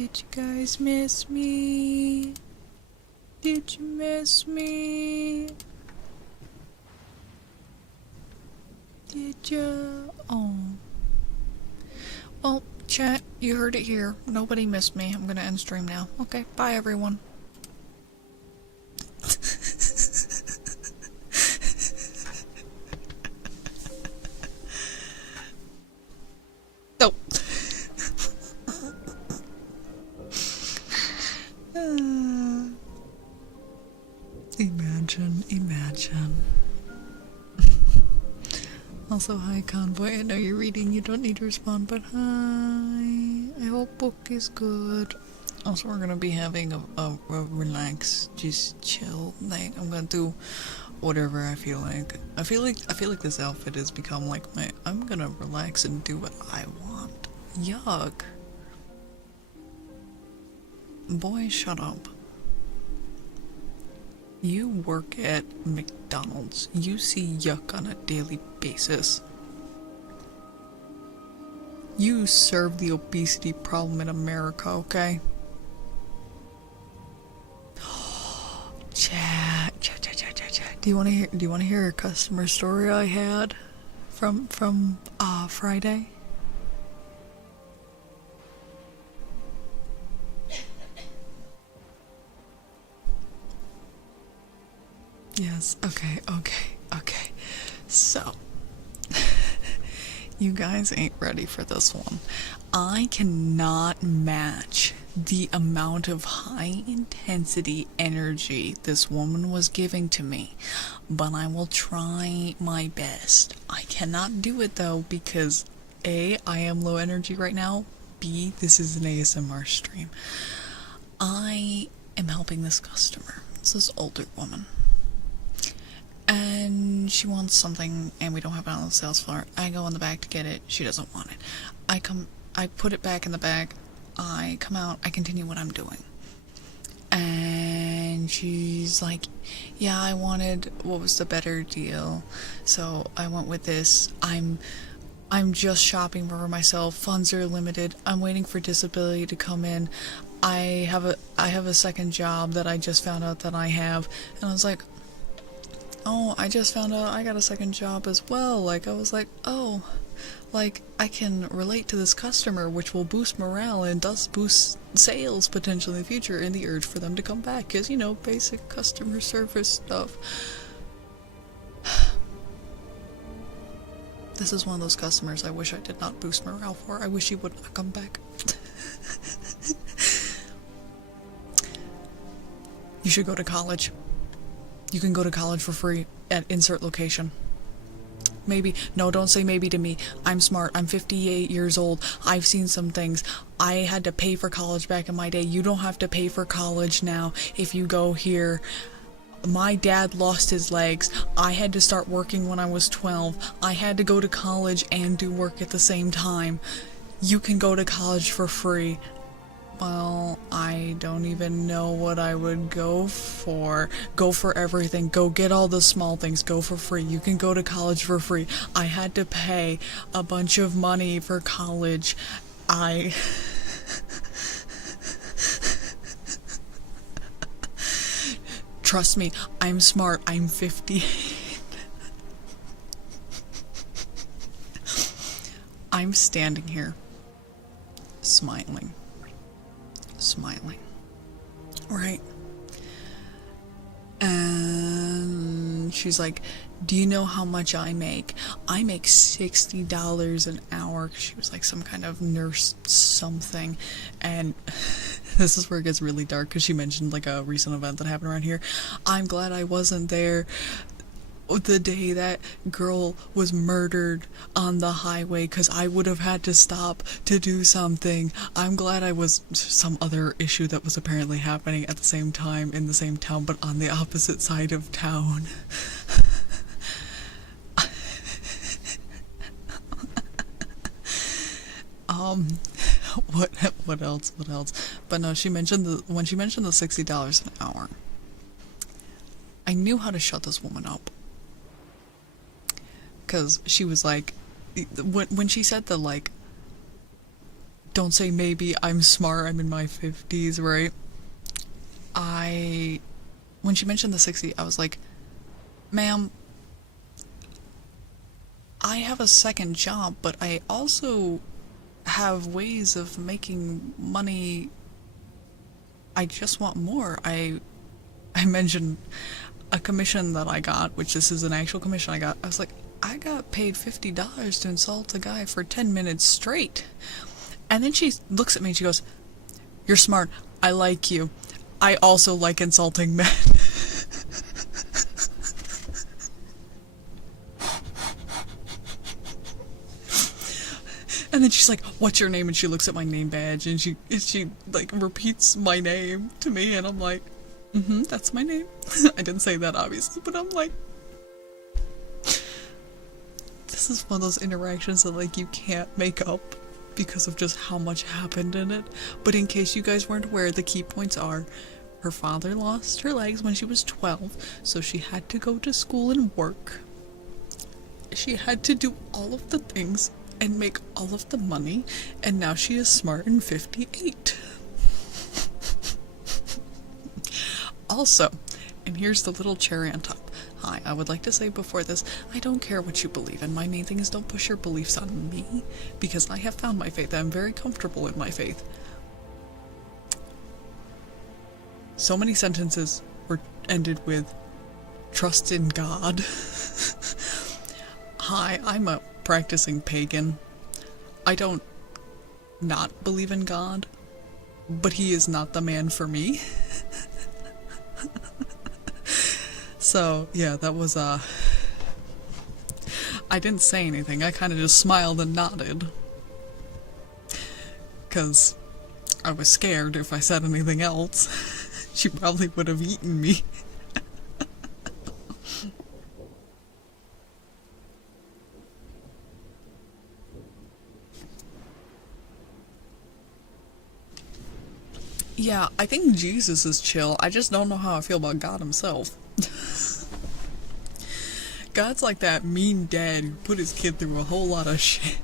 Did you guys miss me? Did you miss me? Did you? Oh. Well, chat, you heard it here. Nobody missed me. I'm gonna end stream now. Okay, bye everyone. Oh. Imagine. Also, hi Convoy, I know you're reading, you don't need to respond, but hi. I hope book is good. Also, we're gonna be having a relax, just chill night. I'm gonna do whatever I feel like. I feel like this outfit has become like I'm gonna relax and do what I want. Yuck. Boy, shut up. You work at McDonald's. You see yuck on a daily basis. You serve the obesity problem in America, okay? Chat. Do you want to hear a customer story I had from Friday? Yes, okay. So, you guys ain't ready for this one. I cannot match the amount of high intensity energy this woman was giving to me, but I will try my best. I cannot do it though because A, I am low energy right now, B, this is an ASMR stream. I am helping this customer. It's this older woman. And she wants something and we don't have it on the sales floor. I go in the back to get it. She doesn't want it. I put it back in the bag. I come out. I continue what I'm doing. And she's like, yeah, I wanted what was the better deal. So I went with this. I'm just shopping for myself. Funds are limited. I'm waiting for disability to come in. I have a second job that I just found out that I have. And I was like, oh, I just found out I got a second job as well. Like, I was like, oh, like, I can relate to this customer, which will boost morale and thus boost sales potentially in the future and the urge for them to come back, because, you know, basic customer service stuff. This is one of those customers I wish I did not boost morale for. I wish he would not come back. You should go to college. You can go to college for free at insert location. Maybe. No, don't say maybe to me. I'm smart. I'm 58 years old. I've seen some things. I had to pay for college back in my day. You don't have to pay for college now if you go here. My dad lost his legs. I had to start working when I was 12. I had to go to college and do work at the same time. You can go to college for free. Well, I don't even know what I would go for. Go for everything. Go get all the small things. Go for free. You can go to college for free. I had to pay a bunch of money for college. Trust me, I'm smart. I'm 58. I'm standing here, smiling. Right? And she's like, do you know how much I make? I make $60 an hour. She was like some kind of nurse something. And this is where it gets really dark because she mentioned like a recent event that happened around here. I'm glad I wasn't there the day that girl was murdered on the highway because I would have had to stop to do something. I'm glad I was some other issue that was apparently happening at the same time in the same town but on the opposite side of town. What else? But no, when she mentioned the $60 an hour, I knew how to shut this woman up. Because she was like, when she said the like don't say maybe, I'm smart, I'm in my 50s, right? When she mentioned the 60, I was like, ma'am, I have a second job, but I also have ways of making money. I just want more. I mentioned a commission that I got, which this is an actual commission I got. I was like, I got paid $50 to insult a guy for 10 minutes straight. And then she looks at me and she goes, you're smart. I like you. I also like insulting men. And then she's like, what's your name? And she looks at my name badge and she like repeats my name to me, and I'm like, that's my name. I didn't say that obviously, but I'm like, this is one of those interactions that like you can't make up because of just how much happened in it. But in case you guys weren't aware, the key points are, her father lost her legs when she was 12, so she had to go to school and work. She had to do all of the things and make all of the money, and now she is smart and 58. Also, and here's the little cherry on top. Hi, I would like to say before this, I don't care what you believe in. My main thing is don't push your beliefs on me, because I have found my faith. I'm very comfortable in my faith. So many sentences were ended with, trust in God. Hi, I'm a practicing pagan. I don't not believe in God, but he is not the man for me. So, yeah, that was, I didn't say anything. I kind of just smiled and nodded. 'Cause I was scared if I said anything else, she probably would have eaten me. Yeah, I think Jesus is chill. I just don't know how I feel about God himself. God's like that mean dad who put his kid through a whole lot of shit.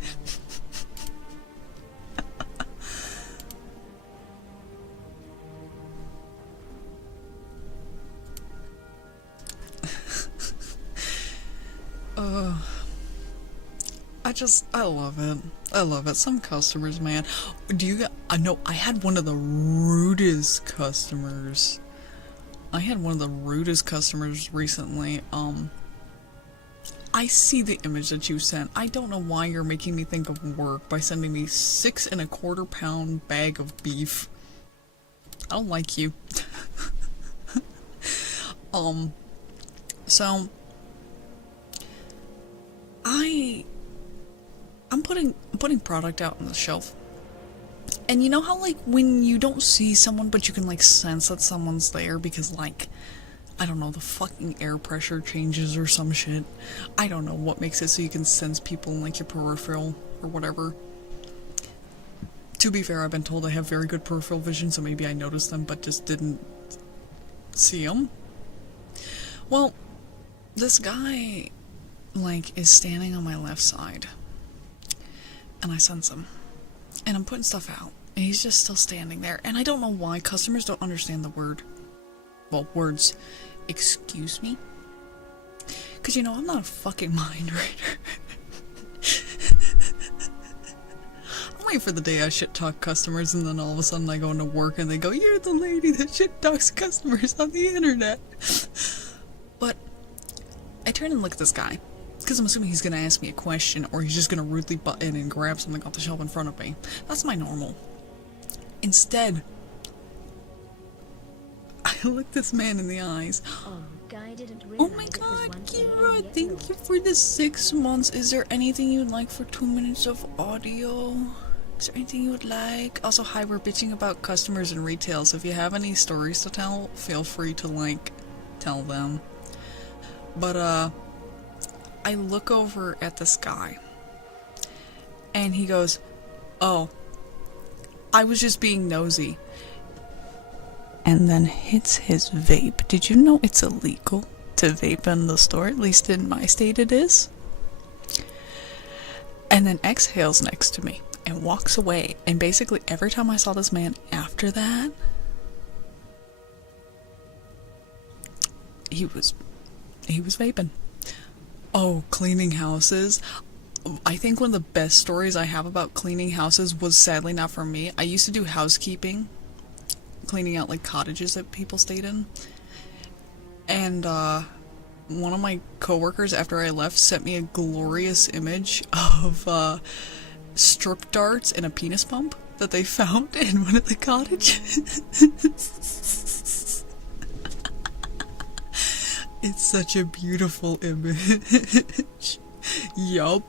I love it. I love it. Some customers, man. I know I had one of the rudest customers. Recently. I see the image that you sent. I don't know why you're making me think of work by sending me 6 1/4 pound bag of beef. I don't like you. So I'm putting product out on the shelf. And you know how like when you don't see someone but you can like sense that someone's there because like, I don't know, the fucking air pressure changes or some shit. I don't know what makes it so you can sense people in like your peripheral or whatever. To be fair, I've been told I have very good peripheral vision, so maybe I noticed them but just didn't see them. Well, this guy like is standing on my left side. And I sense him. And I'm putting stuff out. And he's just still standing there. And I don't know why customers don't understand the words, excuse me? Because, you know, I'm not a fucking mind reader. I'm waiting for the day I shit talk customers and then all of a sudden I go into work and they go, you're the lady that shit talks customers on the internet. But I turn and look at this guy. Because I'm assuming he's going to ask me a question or he's just going to rudely butt in and grab something off the shelf in front of me. That's my normal. Instead, I look this man in the eyes. Oh my god, Kira, thank you for the 6 months. Is there anything you'd like for 2 minutes of audio? Is there anything you would like? Also, hi, we're bitching about customers in retail, so if you have any stories to tell, feel free to, like, tell them. But, I look over at this guy, and he goes, oh, I was just being nosy. And then hits his vape. Did you know it's illegal to vape in the store? At least in my state it is. And then exhales next to me. and walks away. And basically every time I saw this man after that, he was vaping. Oh, cleaning houses. I think one of the best stories I have about cleaning houses was sadly not for me. I used to do housekeeping, cleaning out like cottages that people stayed in. And one of my coworkers after I left sent me a glorious image of strip darts and a penis pump that they found in one of the cottages. It's such a beautiful image. Yup.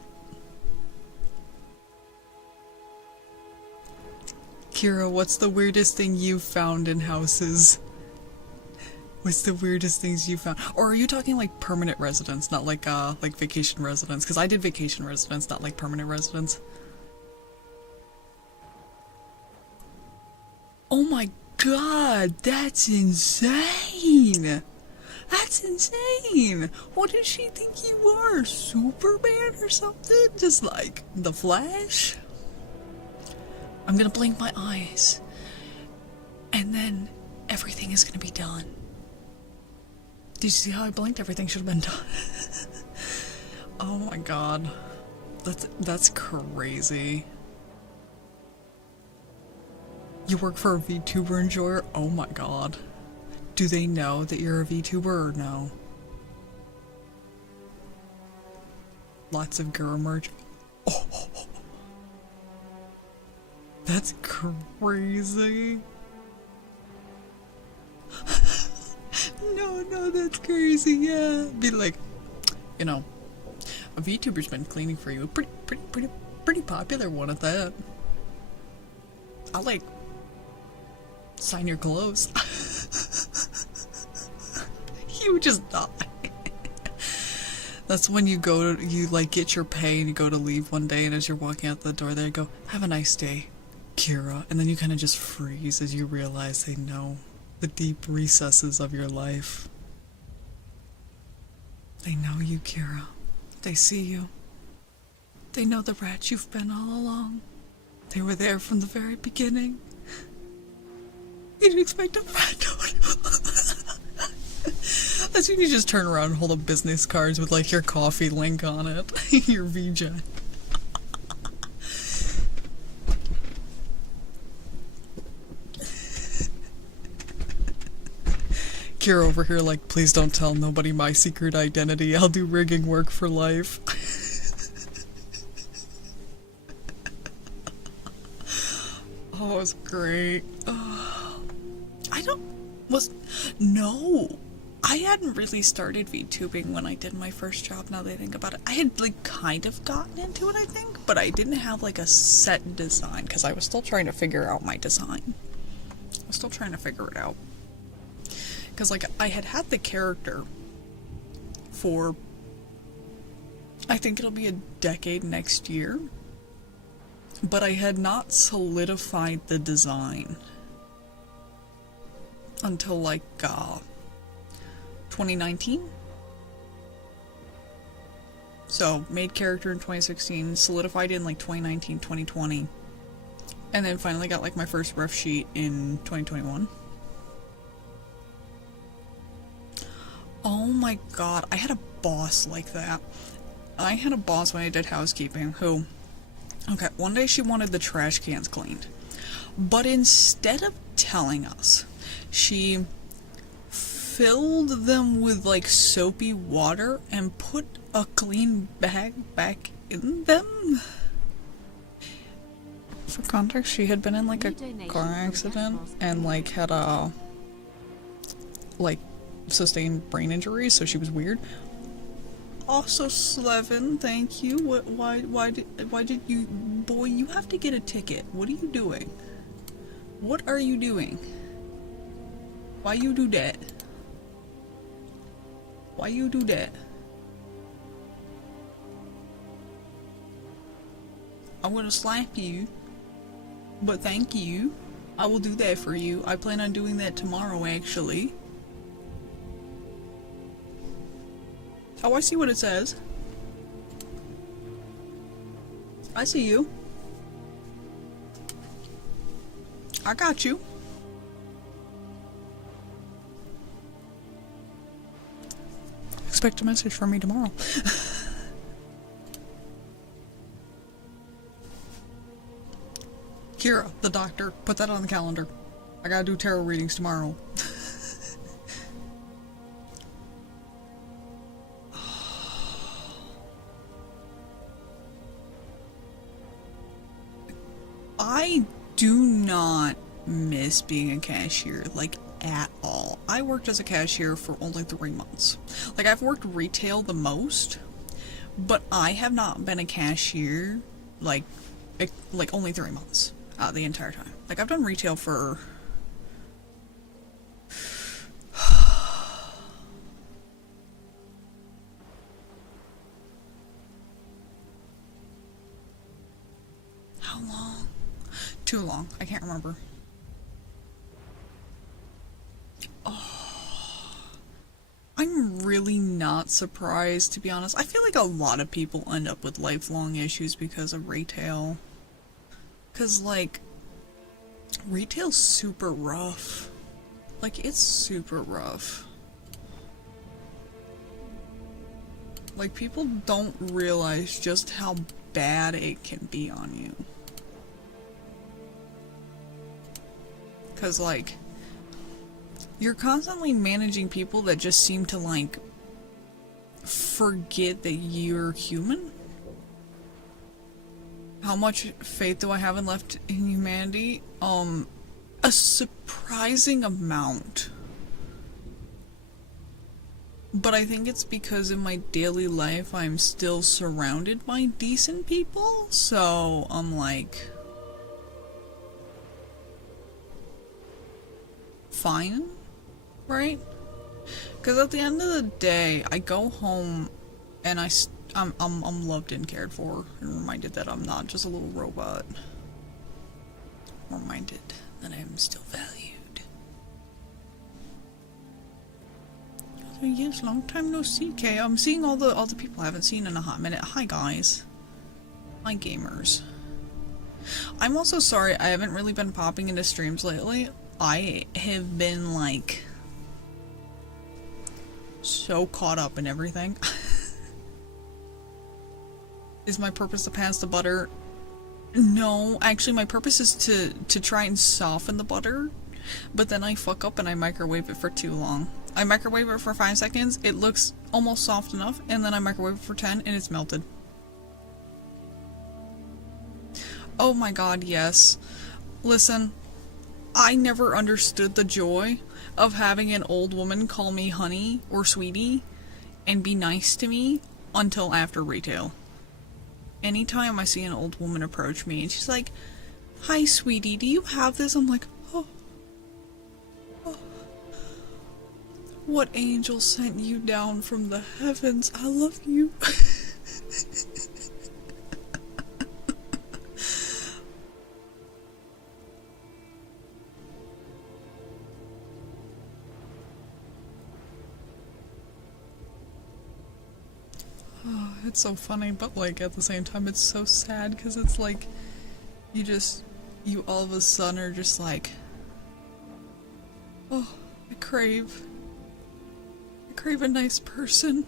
Kira, what's the weirdest thing you've found in houses? What's the weirdest things you found? Or are you talking like permanent residence, not like vacation residence? Because I did vacation residence, not like permanent residence. Oh my god, that's insane! That's insane! What does she think you are? Superman or something? Just like the Flash? I'm gonna blink my eyes. And then everything is gonna be done. Did you see how I blinked? Everything should have been done. Oh my god. That's crazy. You work for a VTuber enjoyer? Oh my god. Do they know that you're a VTuber or no? Lots of girl merch. Oh, that's crazy. No, that's crazy. Yeah, be like, you know, a VTuber's been cleaning for you. A pretty popular one at that. I'll like sign your clothes. You just die. That's when you like get your pay and you go to leave one day, and as you're walking out the door they go, have a nice day, Kira, and then you kind of just freeze as you realize they know the deep recesses of your life. They know you, Kira. They see you. They know the rat you've been all along. They were there from the very beginning. You didn't expect a rat. That's when you just turn around and hold up business cards with like your coffee link on it. Your VJ. Kira over here like, please don't tell nobody my secret identity. I'll do rigging work for life. Oh, it's great. No. I hadn't really started VTubing when I did my first job, now that I think about it. I had like kind of gotten into it, I think, but I didn't have like a set design because I was still trying to figure out my design. I was still trying to figure it out. Because like I had the character for, I think it'll be a decade next year, but I had not solidified the design until like 2019. So made character in 2016, solidified in like 2019, 2020, and then finally got like my first ref sheet in 2021. Oh my god, I had a boss like that. I had a boss when I did housekeeping who, okay, one day she wanted the trash cans cleaned, but instead of telling us, she filled them with like soapy water and put a clean bag back in them. For context, she had been in like a car accident and like had a like sustained brain injuries, so she was weird. Also, Slevin, thank you. Why did you, boy, you have to get a ticket. What are you doing? What are you doing? Why you do that? Why you do that? I'm gonna slap you, but thank you. I will do that for you. I plan on doing that tomorrow, actually. Oh, I see what it says. I see you. I got you. Expect a message from me tomorrow. Kira, the doctor, put that on the calendar. I gotta do tarot readings tomorrow. I do not miss being a cashier, like, at all. I worked as a cashier for only 3 months. Like, I've worked retail the most, but I have not been a cashier, like only 3 months the entire time. Like, I've done retail for... How long? Too long. I can't remember. I'm really not surprised, to be honest. I feel like a lot of people end up with lifelong issues because of retail. Because, like, retail's super rough. Like, it's super rough. Like, people don't realize just how bad it can be on you. Because, like, you're constantly managing people that just seem to, like, forget that you're human. How much faith do I have left in humanity? A surprising amount. But I think it's because in my daily life I'm still surrounded by decent people, so I'm like... fine, right? Because at the end of the day, I go home and I'm loved and cared for and reminded that I'm not just a little robot. I'm reminded that I am still valued. So yes, long time no see, Kay. I'm seeing all the people I haven't seen in a hot minute. Hi guys. Hi gamers. I'm also sorry I haven't really been popping into streams lately. I have been, like, so caught up in everything. Is my purpose to pass the butter? No, actually my purpose is to try and soften the butter, but then I fuck up and I microwave it for too long. I microwave it for 5 seconds, it looks almost soft enough, and then I microwave it for 10 and it's melted. Oh my god, yes. Listen. I never understood the joy of having an old woman call me honey or sweetie and be nice to me until after retail. Anytime I see an old woman approach me and she's like, "Hi sweetie, do you have this?" I'm like, oh. What angel sent you down from the heavens? I love you. It's so funny, but like at the same time it's so sad because it's like you all of a sudden are just like, oh, I crave a nice person.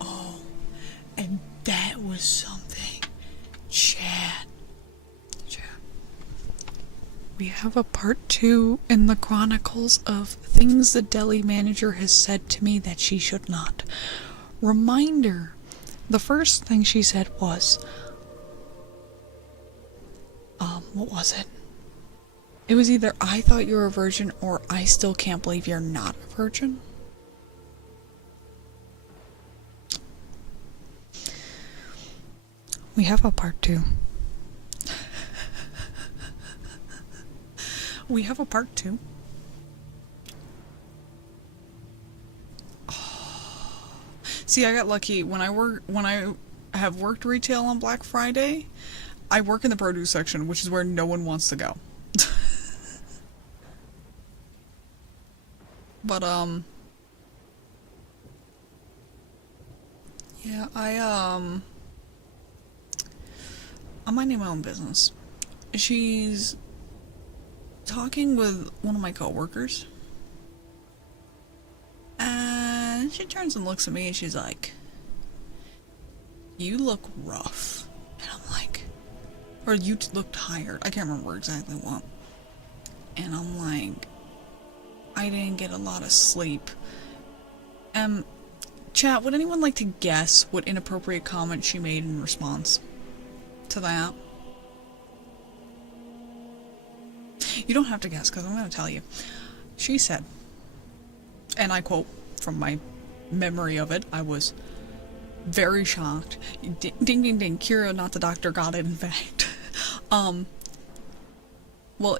Oh, and that was something. Chat. We have a part 2 in the chronicles of things the deli manager has said to me that she should not. Reminder, the first thing she said was, what was it? It was either I thought you were a virgin or I still can't believe you're not a virgin. We have a part 2. We have a part 2. Oh. See, I got lucky. When I have worked retail on Black Friday, I work in the produce section, which is where no one wants to go. But Yeah, I'm minding my own business. She's talking with one of my coworkers, and she turns and looks at me and she's like, "You look rough." And I'm like, or "You look tired." I can't remember exactly what. And I'm like, "I didn't get a lot of sleep." Chat, would anyone like to guess what inappropriate comment she made in response to that? You don't have to guess, because I'm going to tell you. She said, and I quote from my memory of it, I was very shocked. Ding ding ding, Kira, not the doctor, got it in fact. Well,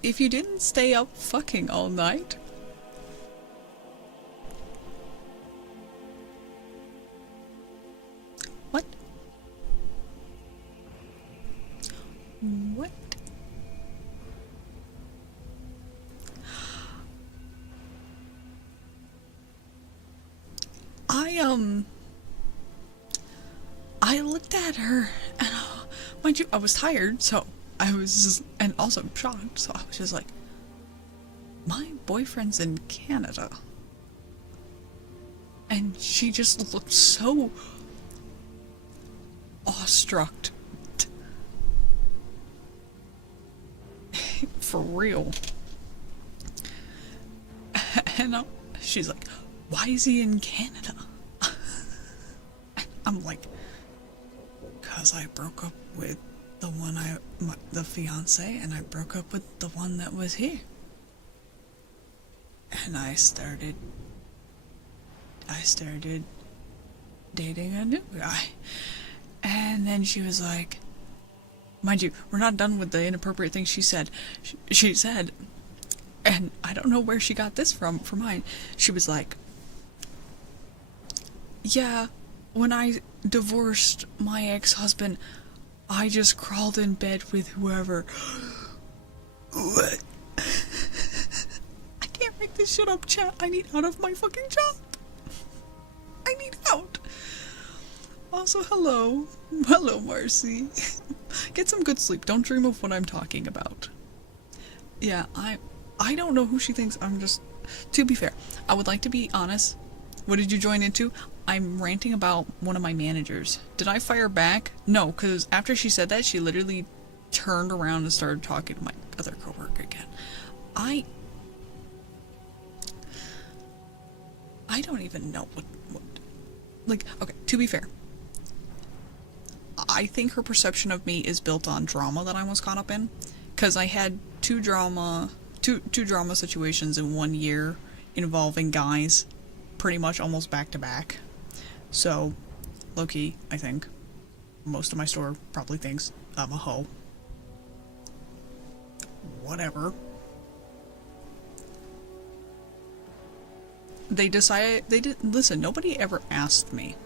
if you didn't stay up fucking all night... What? What? I looked at her, and mind you, I was tired, so I was just, and also shocked, so I was just like, my boyfriend's in Canada. And she just looked so awestruck. For real. And she's like, "Why is he in Canada?" I'm like, "'Cause I broke up with the one the fiance, and I broke up with the one that was here. And I started dating a new guy." And then she was like, mind you, we're not done with the inappropriate thing she said. She said, and I don't know where she got this from, for mine. She was like, "Yeah, when I divorced my ex-husband, I just crawled in bed with whoever." What? I can't make this shit up, chat. I need out of my fucking job. I need out. Also, hello. Hello, Marcy. Get some good sleep. Don't dream of what I'm talking about. Yeah, I don't know who she thinks. I'm just... To be fair, I would like to be honest. What did you join into? I'm ranting about one of my managers. Did I fire back? No, because after she said that, she literally turned around and started talking to my other coworker again. I don't even know what... Like, okay, to be fair, I think her perception of me is built on drama that I was caught up in. Because I had two drama situations in 1 year involving guys, pretty much almost back to back. So, low-key, I think most of my store probably thinks I'm a hoe. Whatever. Listen, nobody ever asked me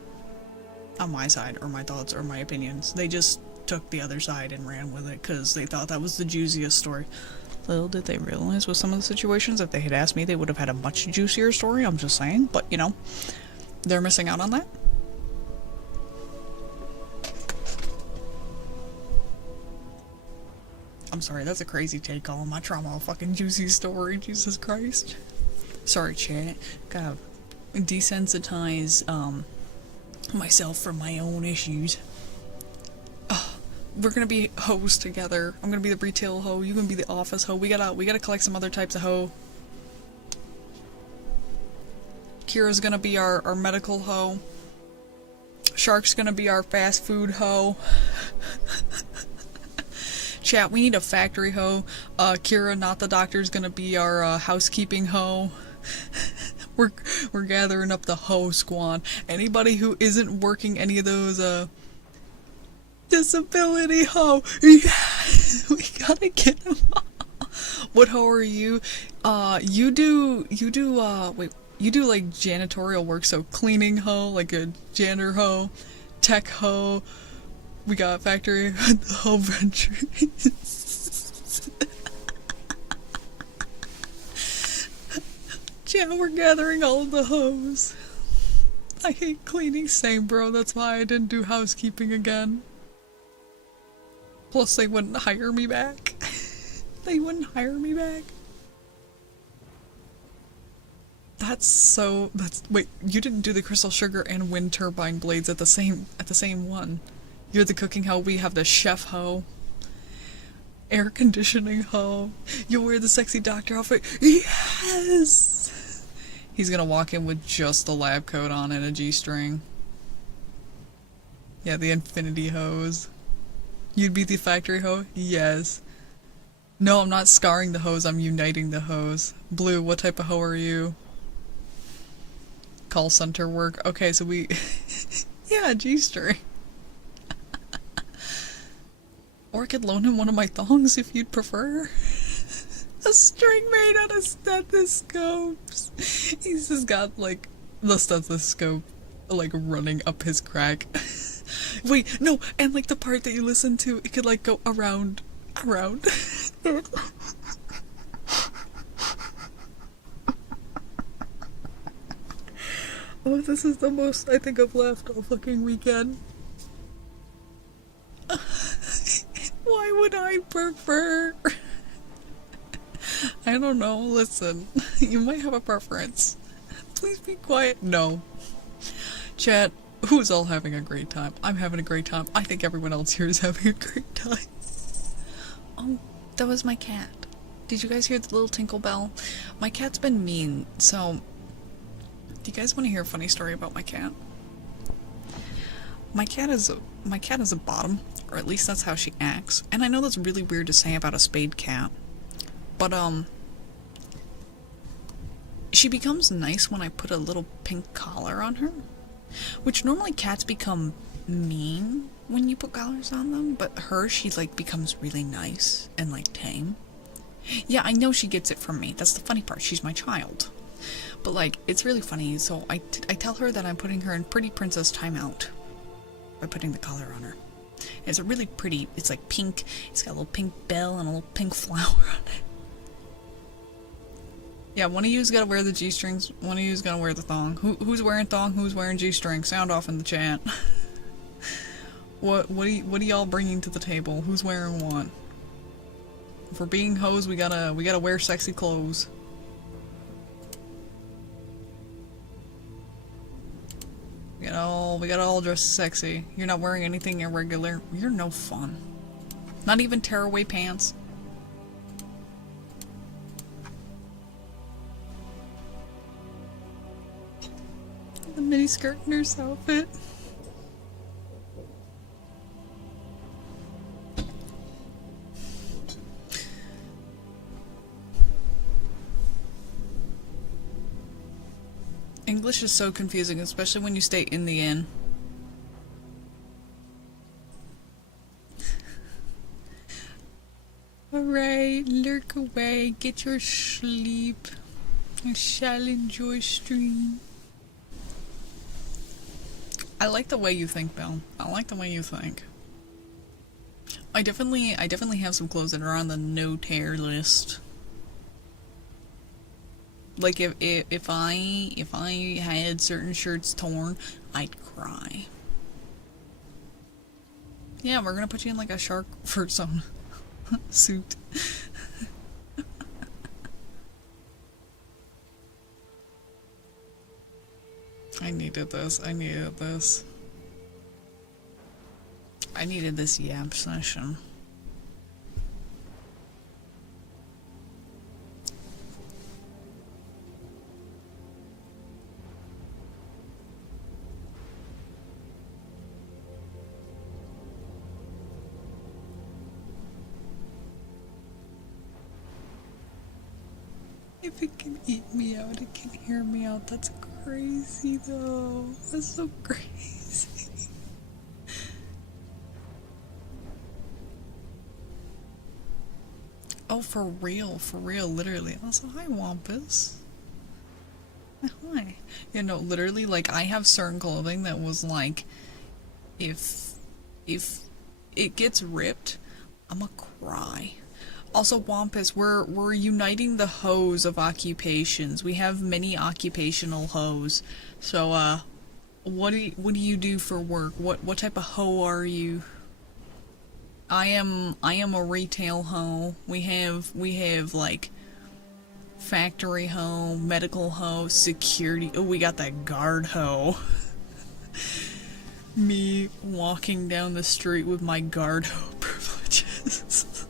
on my side or my thoughts or my opinions. They just took the other side and ran with it because they thought that was the juiciest story. Little did they realize with some of the situations, if they had asked me, they would have had a much juicier story, I'm just saying. But, you know, they're missing out on that. I'm sorry, that's a crazy take, calling my trauma a fucking juicy story, Jesus Christ. Sorry, chat. Gotta desensitize, myself from my own issues. We're gonna be hoes together. I'm gonna be the retail hoe, you gonna be the office hoe. We gotta collect some other types of hoe. Kira's gonna be our medical hoe. Shark's gonna be our fast food hoe. Chat, we need a factory hoe. Kira, not the doctor, is gonna be our housekeeping hoe. We're gathering up the hoe squad. Anybody who isn't working any of those disability hoe, yeah, we gotta get them. What hoe are you? You do like janitorial work, so cleaning hoe, like a janitor hoe, tech hoe. We got factory hoe ventures. Yeah, we're gathering all of the hoes. I hate cleaning, same bro, that's why I didn't do housekeeping again. Plus they wouldn't hire me back. They wouldn't hire me back. Wait, you didn't do the crystal sugar and wind turbine blades at the same one. You're the cooking hoe, we have the chef hoe. Air conditioning hoe. You'll wear the sexy doctor outfit. Yes! He's gonna walk in with just the lab coat on and a G-string. Yeah, the infinity hose. You'd be the factory hoe? Yes. No, I'm not scarring the hose, I'm uniting the hose. Blue, what type of hoe are you? Call center work. Okay, so we... yeah, G-string. Or I could loan him one of my thongs if you'd prefer. A string made out of stethoscopes. He's just got, like, the stethoscope, like, running up his crack. Wait, no, and, like, the part that you listen to, it could, like, go around. Oh, this is the most I think I've laughed all fucking weekend. Why would I prefer? I don't know, listen. You might have a preference. Please be quiet. No. Chat, who's all having a great time? I'm having a great time. I think everyone else here is having a great time. Oh, that was my cat. Did you guys hear the little tinkle bell? My cat's been mean, so... Do you guys want to hear a funny story about my cat? My cat is a bottom, or at least that's how she acts. And I know that's really weird to say about a spayed cat, but she becomes nice when I put a little pink collar on her, which normally cats become mean when you put collars on them, but she like becomes really nice and like tame. Yeah, I know she gets it from me. That's the funny part. She's my child. But like, it's really funny, so I tell her that I'm putting her in pretty princess timeout by putting the collar on her. It's a really pretty, it's like pink, it's got a little pink bell and a little pink flower on it. Yeah, one of you's gotta wear the G-strings, one of you's gotta wear the thong. Who's wearing thong, who's wearing G-string? Sound off in the chat. What are y'all bringing to the table? Who's wearing what? If we're being hoes, we gotta wear sexy clothes. We gotta all dress sexy. You're not wearing anything irregular. You're no fun. Not even tearaway pants. The miniskirt nurse outfit. English is so confusing, especially when you stay in the inn. Alright, lurk away, get your sleep. I shall enjoy stream. I like the way you think, Bill. I like the way you think. I definitely have some clothes that are on the no tear list. Like if I had certain shirts torn, I'd cry. Yeah, we're gonna put you in like a shark fruit zone suit. I needed this. I needed this. I needed this yab session. If it can eat me out, it can hear me out. That's crazy though. That's so crazy. Oh, for real, literally. Also, hi Wampus. Hi. You know, literally, like, I have certain clothing that was like, if it gets ripped, I'ma cry. Also, Wampus, we're uniting the hoes of occupations. We have many occupational hoes. So, what do you do for work? What type of hoe are you? I am a retail hoe. We have like factory hoe, medical hoe, security. Oh, we got that guard hoe. Me walking down the street with my guard hoe privileges.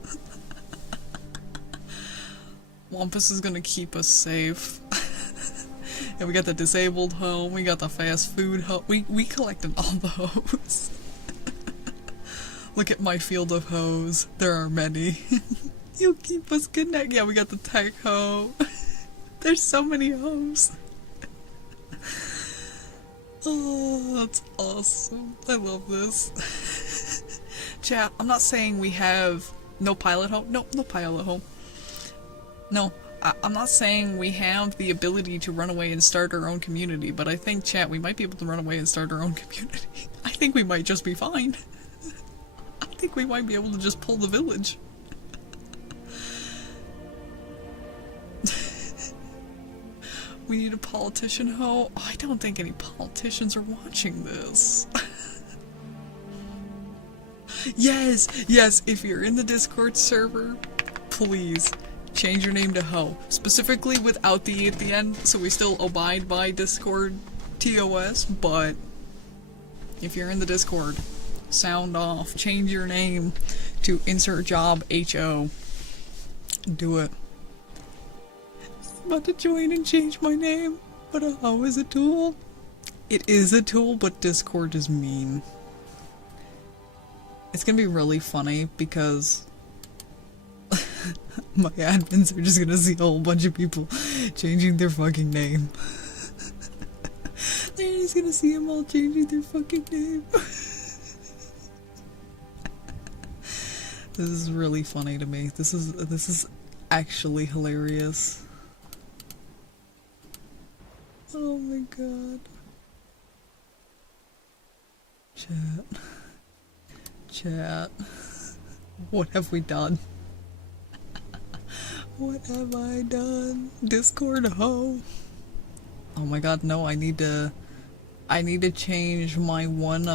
Wampus is gonna keep us safe. And we got the disabled hoe, we got the fast food hoe. We collected all the hoes. Look at my field of hoes. There are many. You'll keep us connected. Yeah, we got the tech hoe. There's so many hoes. Oh, that's awesome. I love this. Chat, I'm not saying we have no pilot hoe. No pilot hoe. No, I'm not saying we have the ability to run away and start our own community, but I think, chat, we might be able to run away and start our own community. I think we might just be fine. I think we might be able to just pull the village. We need a politician hoe? Oh, I don't think any politicians are watching this. Yes, if you're in the Discord server, please change your name to hoe. Specifically without the E at the end, so we still abide by Discord TOS, but if you're in the Discord, sound off. Change your name to insert job HO. Do it. I'm about to join and change my name, but a hoe is a tool. It is a tool, but Discord is mean. It's gonna be really funny because my admins are just gonna see a whole bunch of people changing their fucking name. They're just gonna see them all changing their fucking name. This is really funny to me. This is actually hilarious. Oh my god. Chat. What have we done? What have I done? Discord hoe. Oh my god, no, I need to change my one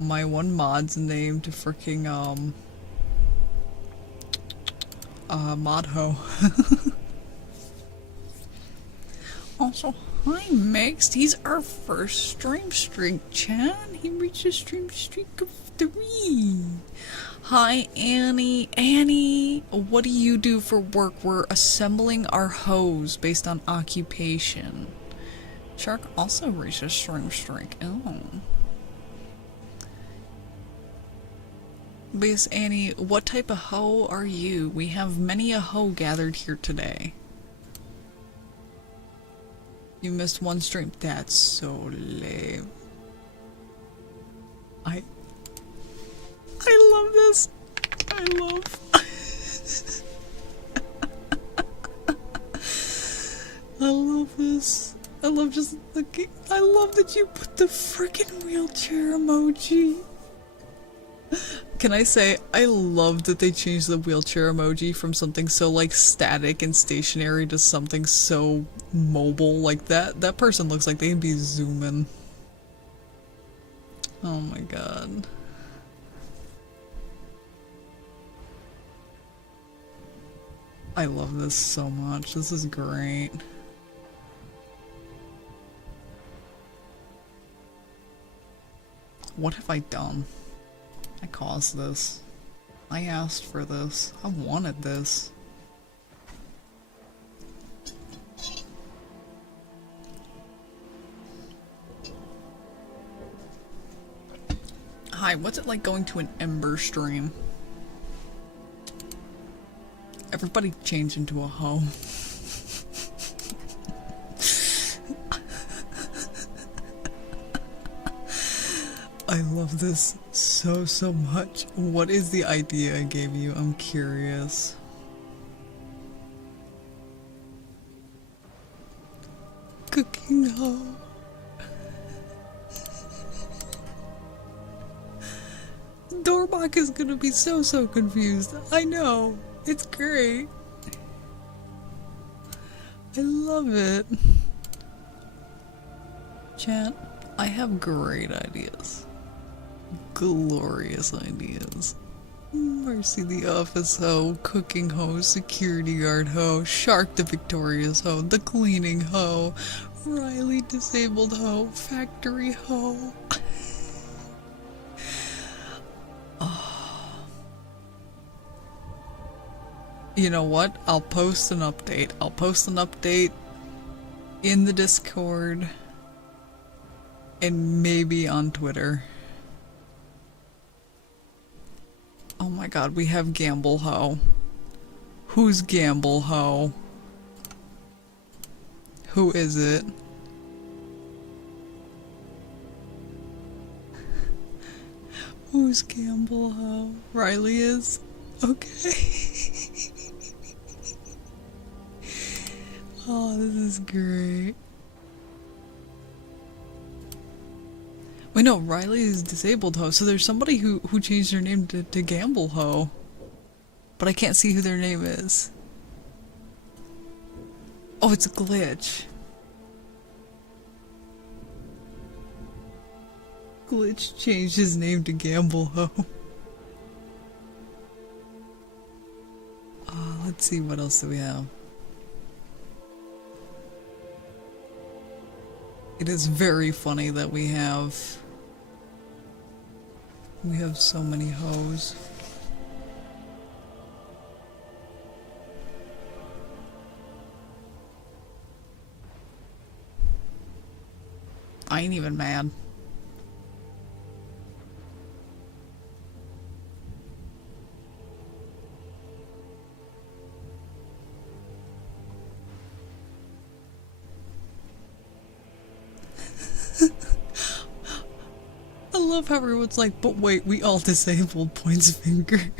mod's name to freaking mod hoe. Also, hi Mixed. He's our first stream streak, chat. He reached a stream streak of 3. Hi Annie. Annie, what do you do for work? We're assembling our hose based on occupation. Shark also reached a stream streak. Oh. Base Annie, what type of hoe are you? We have many a hoe gathered here today. You missed one stream. That's so lame. I love this. I love this. I love just looking. I love that you put the freaking wheelchair emoji. Can I say, I love that they changed the wheelchair emoji from something so like static and stationary to something so mobile. Like that person looks like they'd be zooming. Oh my god. I love this so much. This is great. What have I done? I caused this. I asked for this. I wanted this. Hi, what's it like going to an Ember stream? Everybody change into a hoe. I love this so much. What is the idea I gave you? I'm curious. Cooking hoe. Dorbach is gonna be so confused. I know. It's great. I love it. Chat, I have great ideas. Glorious ideas. Marcy the office hoe, cooking hoe, security guard hoe, Shark the victorious hoe, the cleaning hoe, Riley disabled hoe, factory hoe. You know what? I'll post an update. I'll post an update in the Discord and maybe on Twitter. Oh my god, we have Gamble Ho. Who's Gamble Ho? Who is it? Who's Gamble Ho? Riley is? Okay. Oh, this is great. Wait, no, Riley is disabled ho, so there's somebody who changed their name to Gamble Ho. But I can't see who their name is. Oh, it's a glitch. Glitch changed his name to Gamble Ho. Let's see, what else do we have? It is very funny that we have so many hoes. I ain't even mad. I love how everyone's like, but wait, we all disabled points fingers.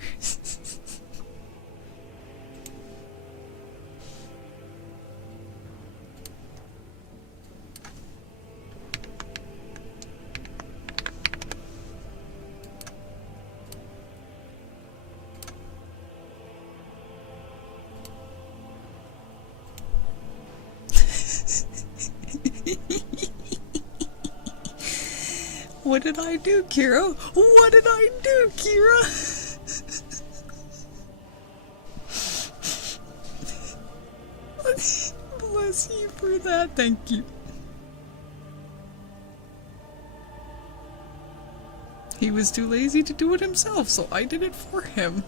What did I do, Kira? What did I do, Kira? Bless you for that, thank you. He was too lazy to do it himself, so I did it for him.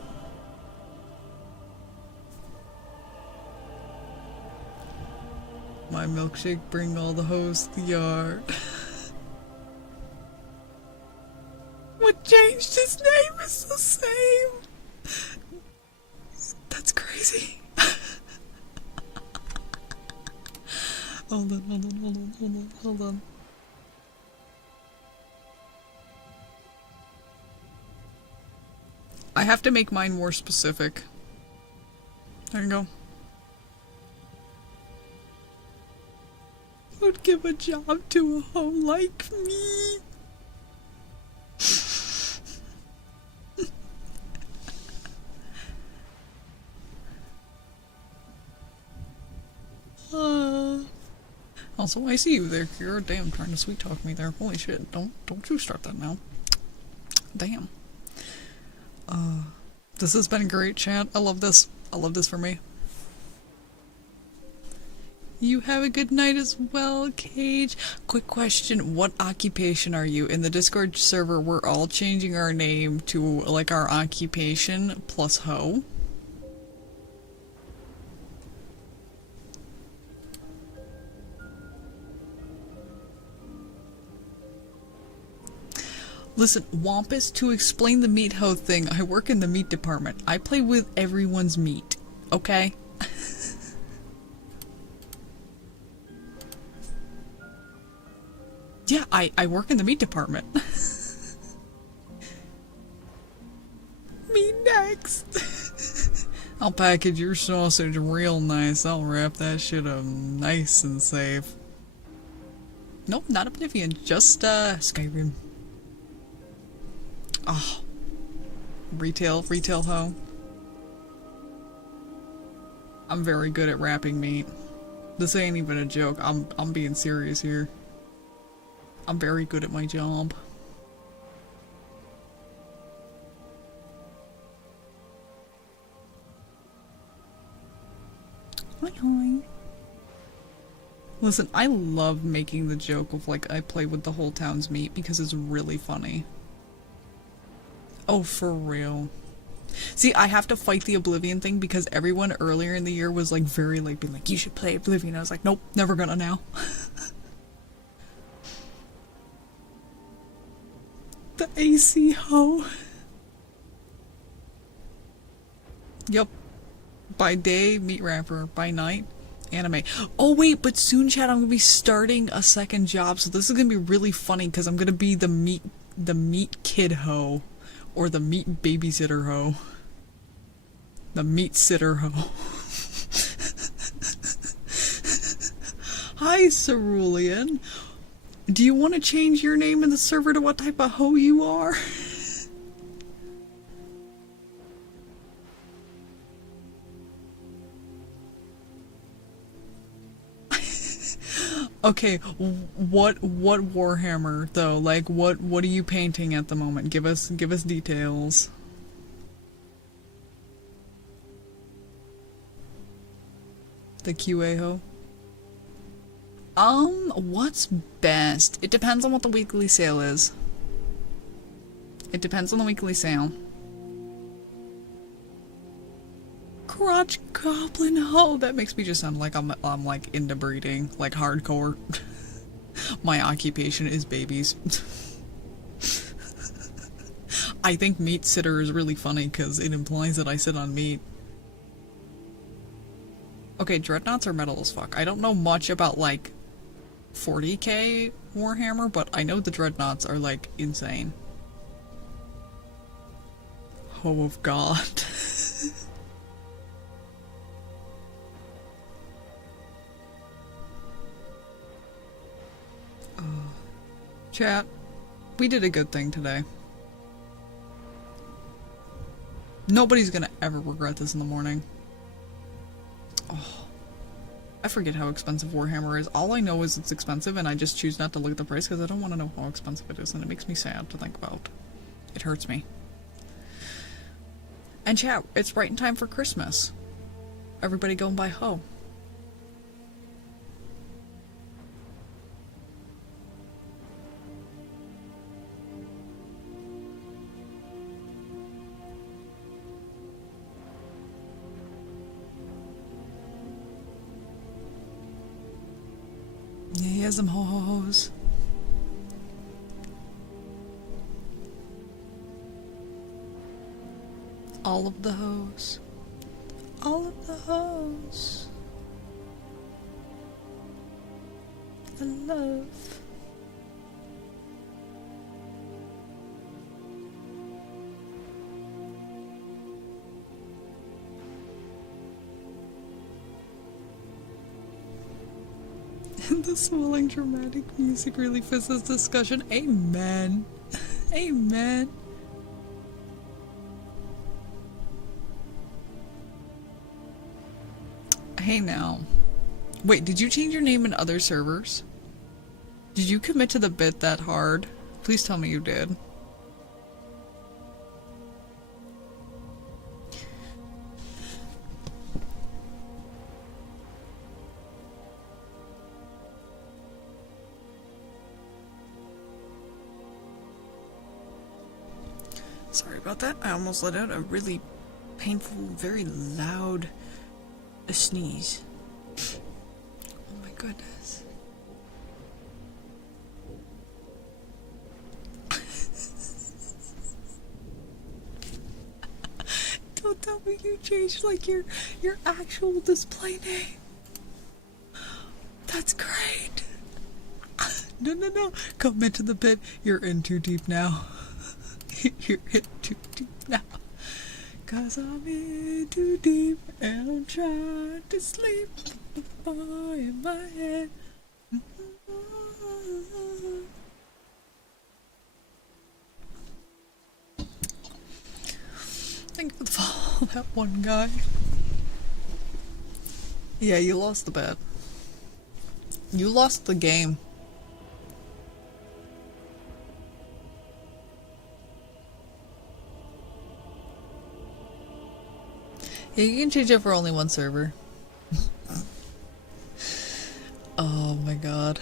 My milkshake bring all the hoes to the yard. What changed his name is the same. That's crazy. Hold on. I have to make mine more specific. There you go. Would give a job to a hoe like me. Also, I see you there, Kira. Damn, trying to sweet talk me there. Holy shit! Don't you start that now. Damn. This has been great, chat. I love this. I love this for me. You have a good night as well, Cage. Quick question, what occupation are you? In the Discord server, we're all changing our name to, like, our occupation plus hoe. Listen, Wampus, to explain the meat hoe thing, I work in the meat department. I play with everyone's meat, okay? Yeah, I work in the meat department. Me next. I'll package your sausage real nice. I'll wrap that shit up nice and safe. Nope, not Oblivion, just Skyrim. Oh, retail hoe. I'm very good at wrapping meat. This ain't even a joke. I'm being serious here. I'm very good at my job. Hi, hi. Listen, I love making the joke of like I play with the whole town's meat because it's really funny. Oh, for real. See, I have to fight the Oblivion thing because everyone earlier in the year was like very like being like, you should play Oblivion. I was like, nope, never gonna now. The AC ho. Yep. By day, meat wrapper. By night, anime. Oh wait, but soon, chat, I'm gonna be starting a second job, so this is gonna be really funny because I'm gonna be the meat kid ho, or the meat babysitter ho, the meat sitter ho. Hi, Cerulean. Do you want to change your name in the server to what type of ho you are? Okay, what Warhammer though? Like what are you painting at the moment? Give us details. The QA ho. What's best? It depends on what the weekly sale is. It depends on the weekly sale. Crotch Goblin ho! That makes me just sound like I'm like into breeding, like hardcore. My occupation is babies. I think meat sitter is really funny because it implies that I sit on meat. Okay, dreadnoughts are metal as fuck. I don't know much about like 40k Warhammer, but I know the dreadnoughts are like insane. Ho of God. Chat, we did a good thing today. Nobody's gonna ever regret this in the morning. Oh, I forget how expensive Warhammer is. All I know is it's expensive and I just choose not to look at the price because I don't want to know how expensive it is and it makes me sad to think about. It hurts me. And chat, it's right in time for Christmas. Everybody go and buy ho. Yeah, he has them ho-ho-hos. All of the hoes. All of the hoes. I love. The swelling dramatic music really fits this discussion. Amen. Amen. Hey now. Wait, did you change your name in other servers? Did you commit to the bit that hard? Please tell me you did. Sorry about that. I almost let out a really painful, very loud sneeze. Oh my goodness. Don't tell me you changed like your actual display name. That's great. No. Come into the pit. You're in too deep now. You're in too deep now. 'Cause I'm in too deep and I'm trying to sleep in my head. Thank you for the follow, that one guy. Yeah, you lost the bet. You lost the game. Yeah, you can change it for only one server. Oh my god.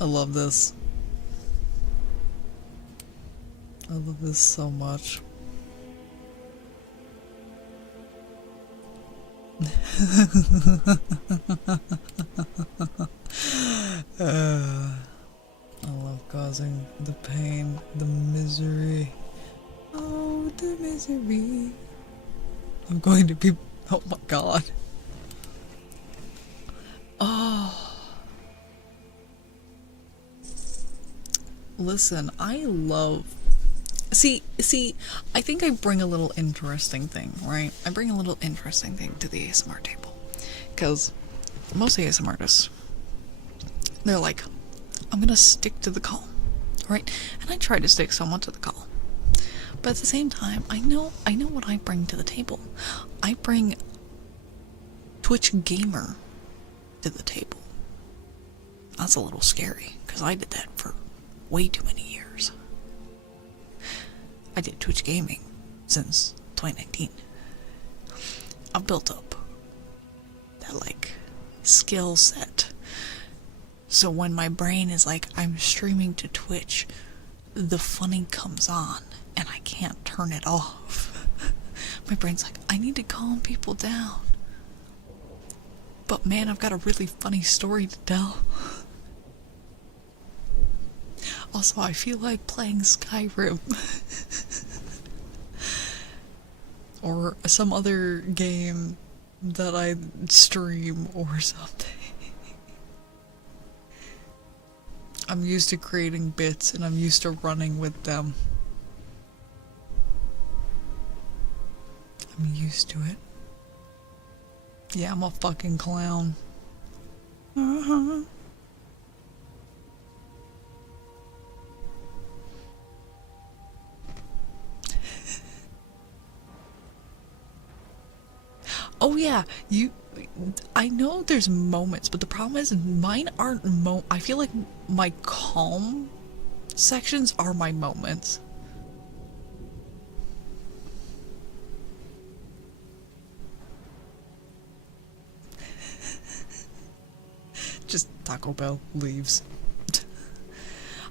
I love this. I love this so much. I love causing the pain, the misery. Oh, the misery. I'm going to be... Oh my god. Oh. Listen, I love... See, I think I bring a little interesting thing, right? I bring a little interesting thing to the ASMR table. Because most ASMR artists, they're like, I'm gonna stick to the call, right? And I try to stick somewhat to the call. But at the same time, I know what I bring to the table. I bring Twitch gamer to the table. That's a little scary, because I did that for way too many years. I did Twitch gaming since 2019. I've built up that, like, skill set. So when my brain is like, I'm streaming to Twitch, the funny comes on, and I can't turn it off. My brain's like, I need to calm people down. But man, I've got a really funny story to tell. Also, I feel like playing Skyrim. Or some other game that I stream or something. I'm used to creating bits and I'm used to running with them. I'm used to it. Yeah, I'm a fucking clown. Uh-huh. Oh yeah, I know there's moments, but the problem is mine aren't I feel like my calm sections are my moments. Just Taco Bell leaves.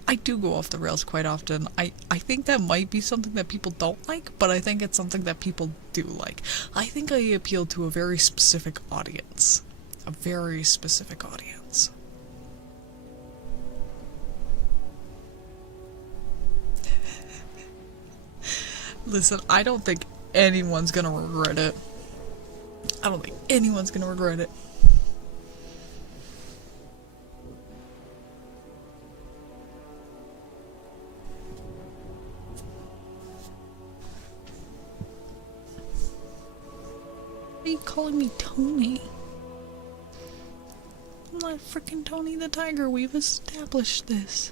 I do go off the rails quite often. I think that might be something that people don't like, but I think it's something that people do like. I think I appeal to a very specific audience. A very specific audience. Listen, I don't think anyone's gonna regret it. I don't think anyone's gonna regret it. Why are you calling me Tony? I'm not freaking Tony the Tiger. We've established this.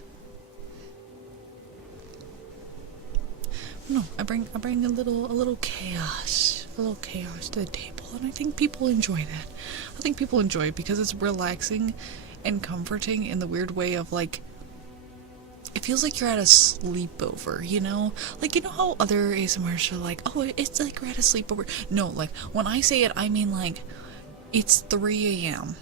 No, I bring a little chaos, to the table, and I think people enjoy that. I think people enjoy it because it's relaxing and comforting in the weird way of, like, it feels like you're at a sleepover, you know? Like, you know how other ASMRs are like, oh, it's like we're at a sleepover. No, like, when I say it, I mean, like, it's 3 a.m.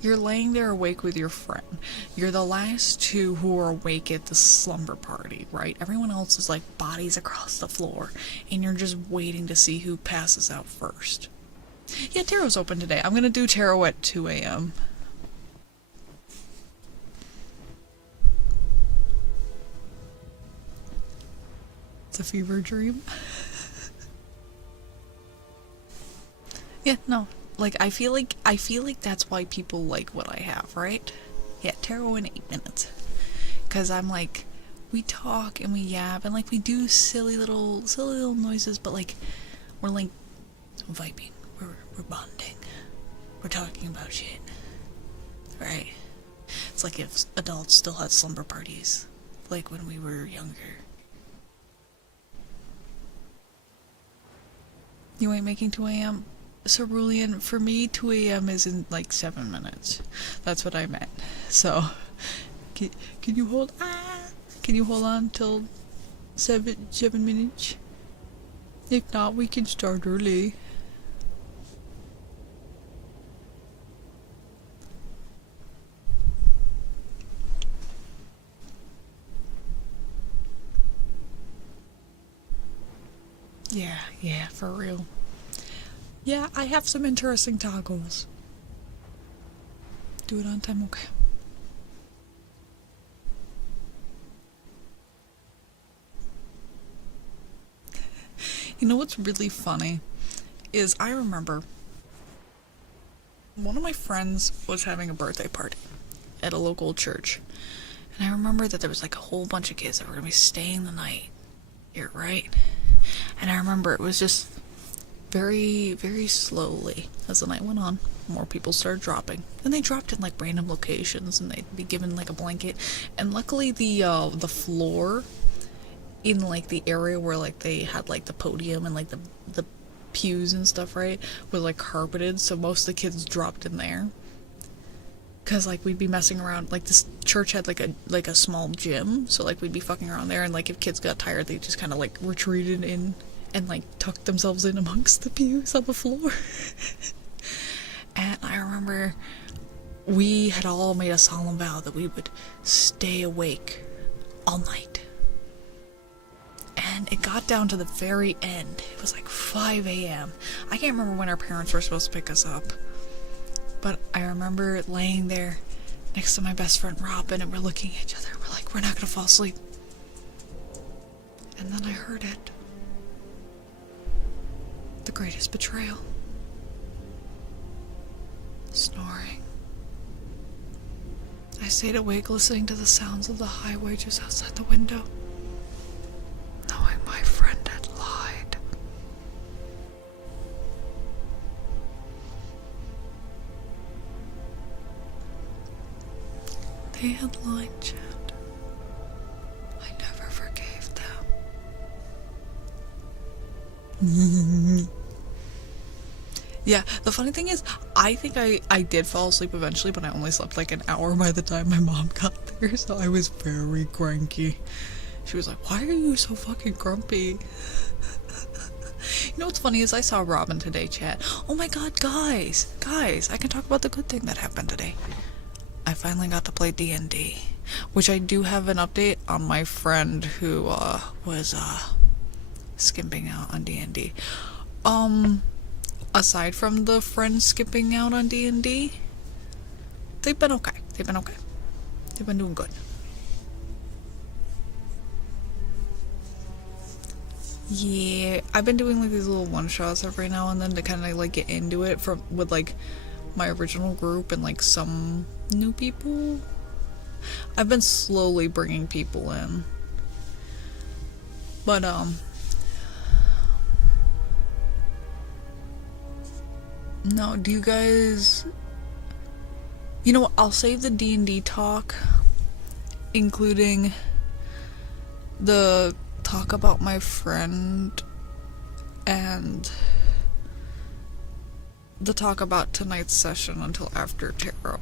You're laying there awake with your friend. You're the last two who are awake at the slumber party, right? Everyone else is like bodies across the floor, and you're just waiting to see who passes out first. Yeah, tarot's open today. I'm gonna do tarot at 2 a.m. It's a fever dream. Yeah, no. Like, I feel like that's why people like what I have, right? Yeah, tarot in 8 minutes. Cause I'm like, we talk and we yap and like we do silly little noises, but like we're like vibing. We're bonding. We're talking about shit. Right? It's like if adults still had slumber parties, like when we were younger. You ain't making 2 a.m.? Cerulean, for me, 2 a.m. is in like 7 minutes. That's what I meant. So, can you hold on till 7 minutes. If not, we can start early. Yeah, for real. Yeah, I have some interesting tacos. Do it on time, okay. You know what's really funny is I remember one of my friends was having a birthday party at a local church. And I remember that there was like a whole bunch of kids that were going to be staying the night here, right? And I remember it was just very, very slowly as the night went on, more people started dropping. And they dropped in like random locations and they'd be given like a blanket. And luckily the floor in like the area where like they had like the podium and like the pews and stuff, right, was like carpeted, so most of the kids dropped in there. Cause like we'd be messing around, like this church had like a small gym, so like we'd be fucking around there, and like if kids got tired, they just kind of like retreated in and like tucked themselves in amongst the pews on the floor. And I remember we had all made a solemn vow that we would stay awake all night. And it got down to the very end. It was like 5 a.m. I can't remember when our parents were supposed to pick us up. But I remember laying there next to my best friend Robin, and we're looking at each other. We're like, we're not gonna fall asleep. And then I heard it. The greatest betrayal. Snoring. I stayed awake listening to the sounds of the highway just outside the window, knowing my friend had lied. They had lied, Chad. I never forgave them. Yeah, the funny thing is, I think I did fall asleep eventually, but I only slept like an hour by the time my mom got there, so I was very cranky. She was like, why are you so fucking grumpy? You know what's funny is I saw Robin today, chat. Oh my god, guys, I can talk about the good thing that happened today. I finally got to play D&D, which I do have an update on my friend who was skimping out on D&D. Aside from the friends skipping out on D&D, they've been okay. They've been doing good. Yeah, I've been doing like these little one-shots every now and then to kind of like get into it with like my original group and like some new people. I've been slowly bringing people in, but no, do you guys, you know what, I'll save the D&D talk, including the talk about my friend and the talk about tonight's session until after tarot,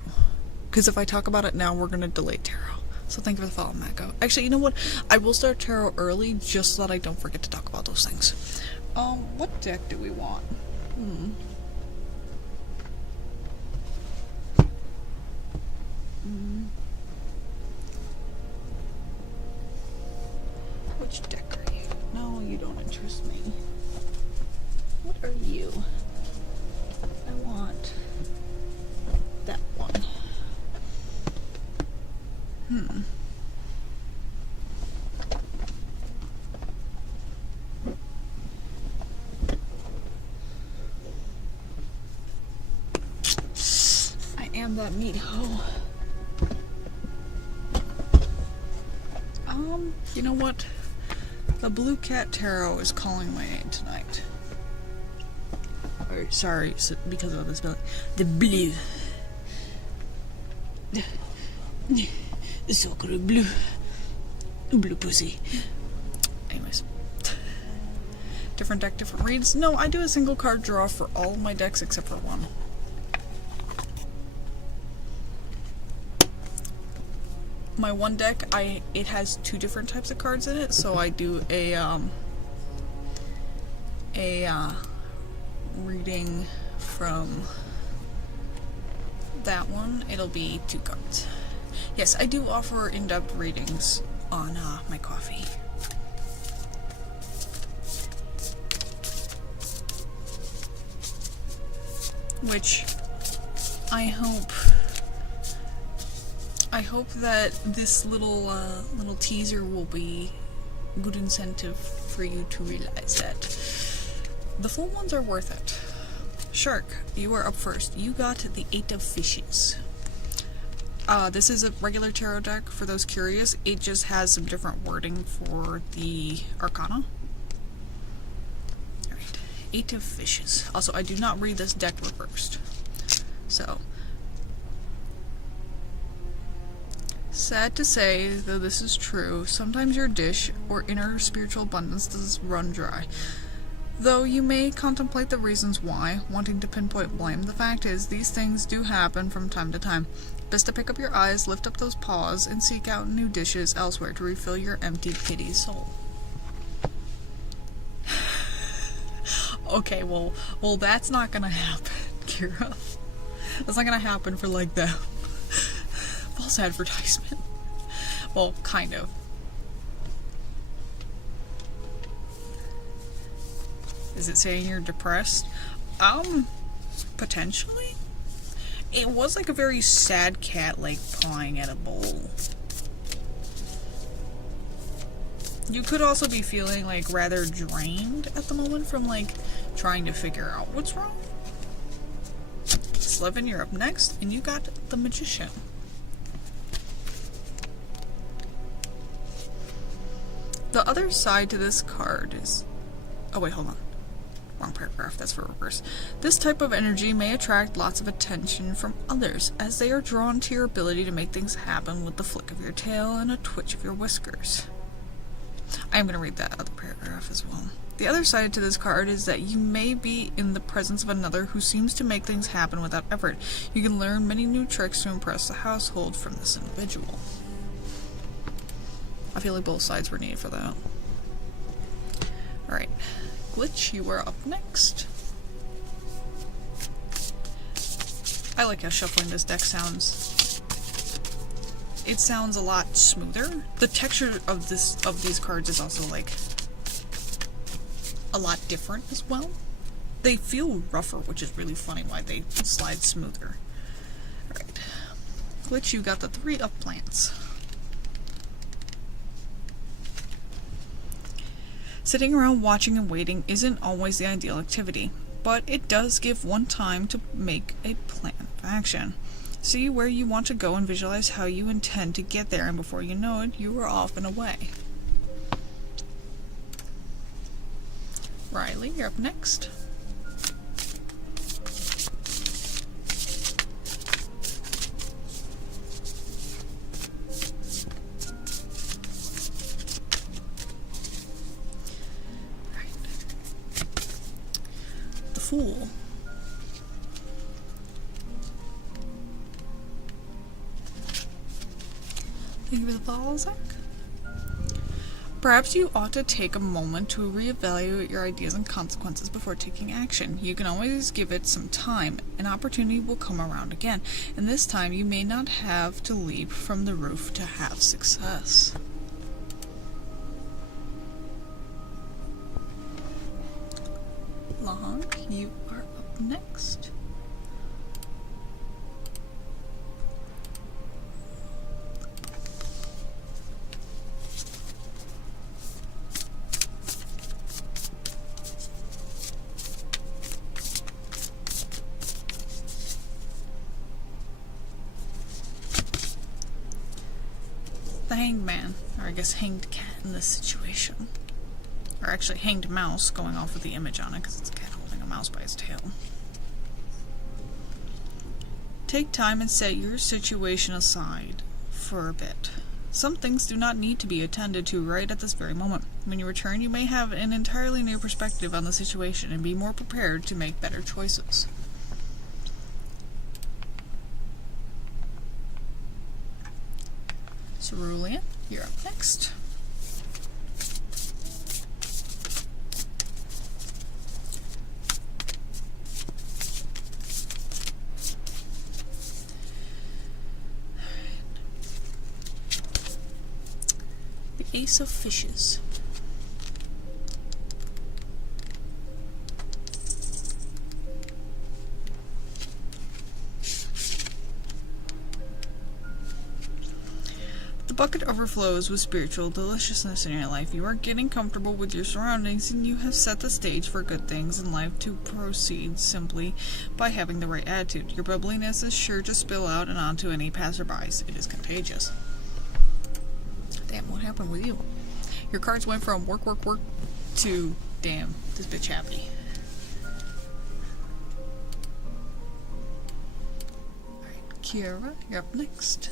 because if I talk about it now, we're gonna delay tarot. So thank you for the follow, Mako. Actually, you know what, I will start tarot early just so that I don't forget to talk about those things. What deck do we want? Which deck are you? No, you don't interest me. What are you? I want that one. I am that meat hoe. You know what? The Blue Cat Tarot is calling my name tonight. Or, sorry, because of this spelling. The blue. The Sakura blue. Blue pussy. Anyways. Different deck, different reads. No, I do a single card draw for all of my decks except for one. my one deck, it has 2 different types of cards in it, so I do a reading from that one. It'll be 2 cards. Yes, I do offer in-depth readings on my coffee. Which I hope that this little teaser will be good incentive for you to realize that the full ones are worth it. Shark, you are up first. You got the 8 of Fishes. This is a regular tarot deck, for those curious. It just has some different wording for the Arcana. Alright, 8 of Fishes. Also, I do not read this deck reversed. So, sad to say, though this is true, sometimes your dish or inner spiritual abundance does run dry. Though you may contemplate the reasons why, wanting to pinpoint blame, the fact is these things do happen from time to time. Best to pick up your eyes, lift up those paws, and seek out new dishes elsewhere to refill your empty pity soul. Okay, well, that's not gonna happen, Kira. That's not gonna happen for, like, the false advertisement. Well, kind of. Is it saying you're depressed? Potentially? It was like a very sad cat, like, pawing at a bowl. You could also be feeling, like, rather drained at the moment from, like, trying to figure out what's wrong. Slevin, you're up next, and you got the Magician. The other side to this card is... Oh, wait, hold on. Wrong paragraph, that's for reverse. This type of energy may attract lots of attention from others, as they are drawn to your ability to make things happen with the flick of your tail and a twitch of your whiskers. I am going to read that other paragraph as well. The other side to this card is that you may be in the presence of another who seems to make things happen without effort. You can learn many new tricks to impress the household from this individual. I feel like both sides were needed for that. Alright. Glitch, you are up next. I like how shuffling this deck sounds. It sounds a lot smoother. The texture of these cards is also, like, a lot different as well. They feel rougher, which is really funny why they slide smoother. Alright. Glitch, you got the 3 of Plants. Sitting around watching and waiting isn't always the ideal activity, but it does give one time to make a plan of action. See where you want to go and visualize how you intend to get there, and before you know it, you are off and away. Riley, you're up next. Fool. Thank you for the follow, Zach. Perhaps you ought to take a moment to reevaluate your ideas and consequences before taking action. You can always give it some time. An opportunity will come around again, and this time you may not have to leap from the roof to have success. Long, you are up next. The Hanged Man, or I guess Hanged Cat in this situation. Or actually Hanged Mouse, going off with the image on it, because it's a cat holding a mouse by its tail. Take time and set your situation aside for a bit. Some things do not need to be attended to right at this very moment. When you return, you may have an entirely new perspective on the situation and be more prepared to make better choices. Cerulean, you're up next. The Ace of Fishes. The bucket overflows with spiritual deliciousness in your life. You are getting comfortable with your surroundings, and you have set the stage for good things in life to proceed simply by having the right attitude. Your bubbliness is sure to spill out and onto any passerbys. It is contagious. Damn, what happened with you? Your cards went from work, work, work to, damn, this bitch happy. Alright, Kiara, you're up next.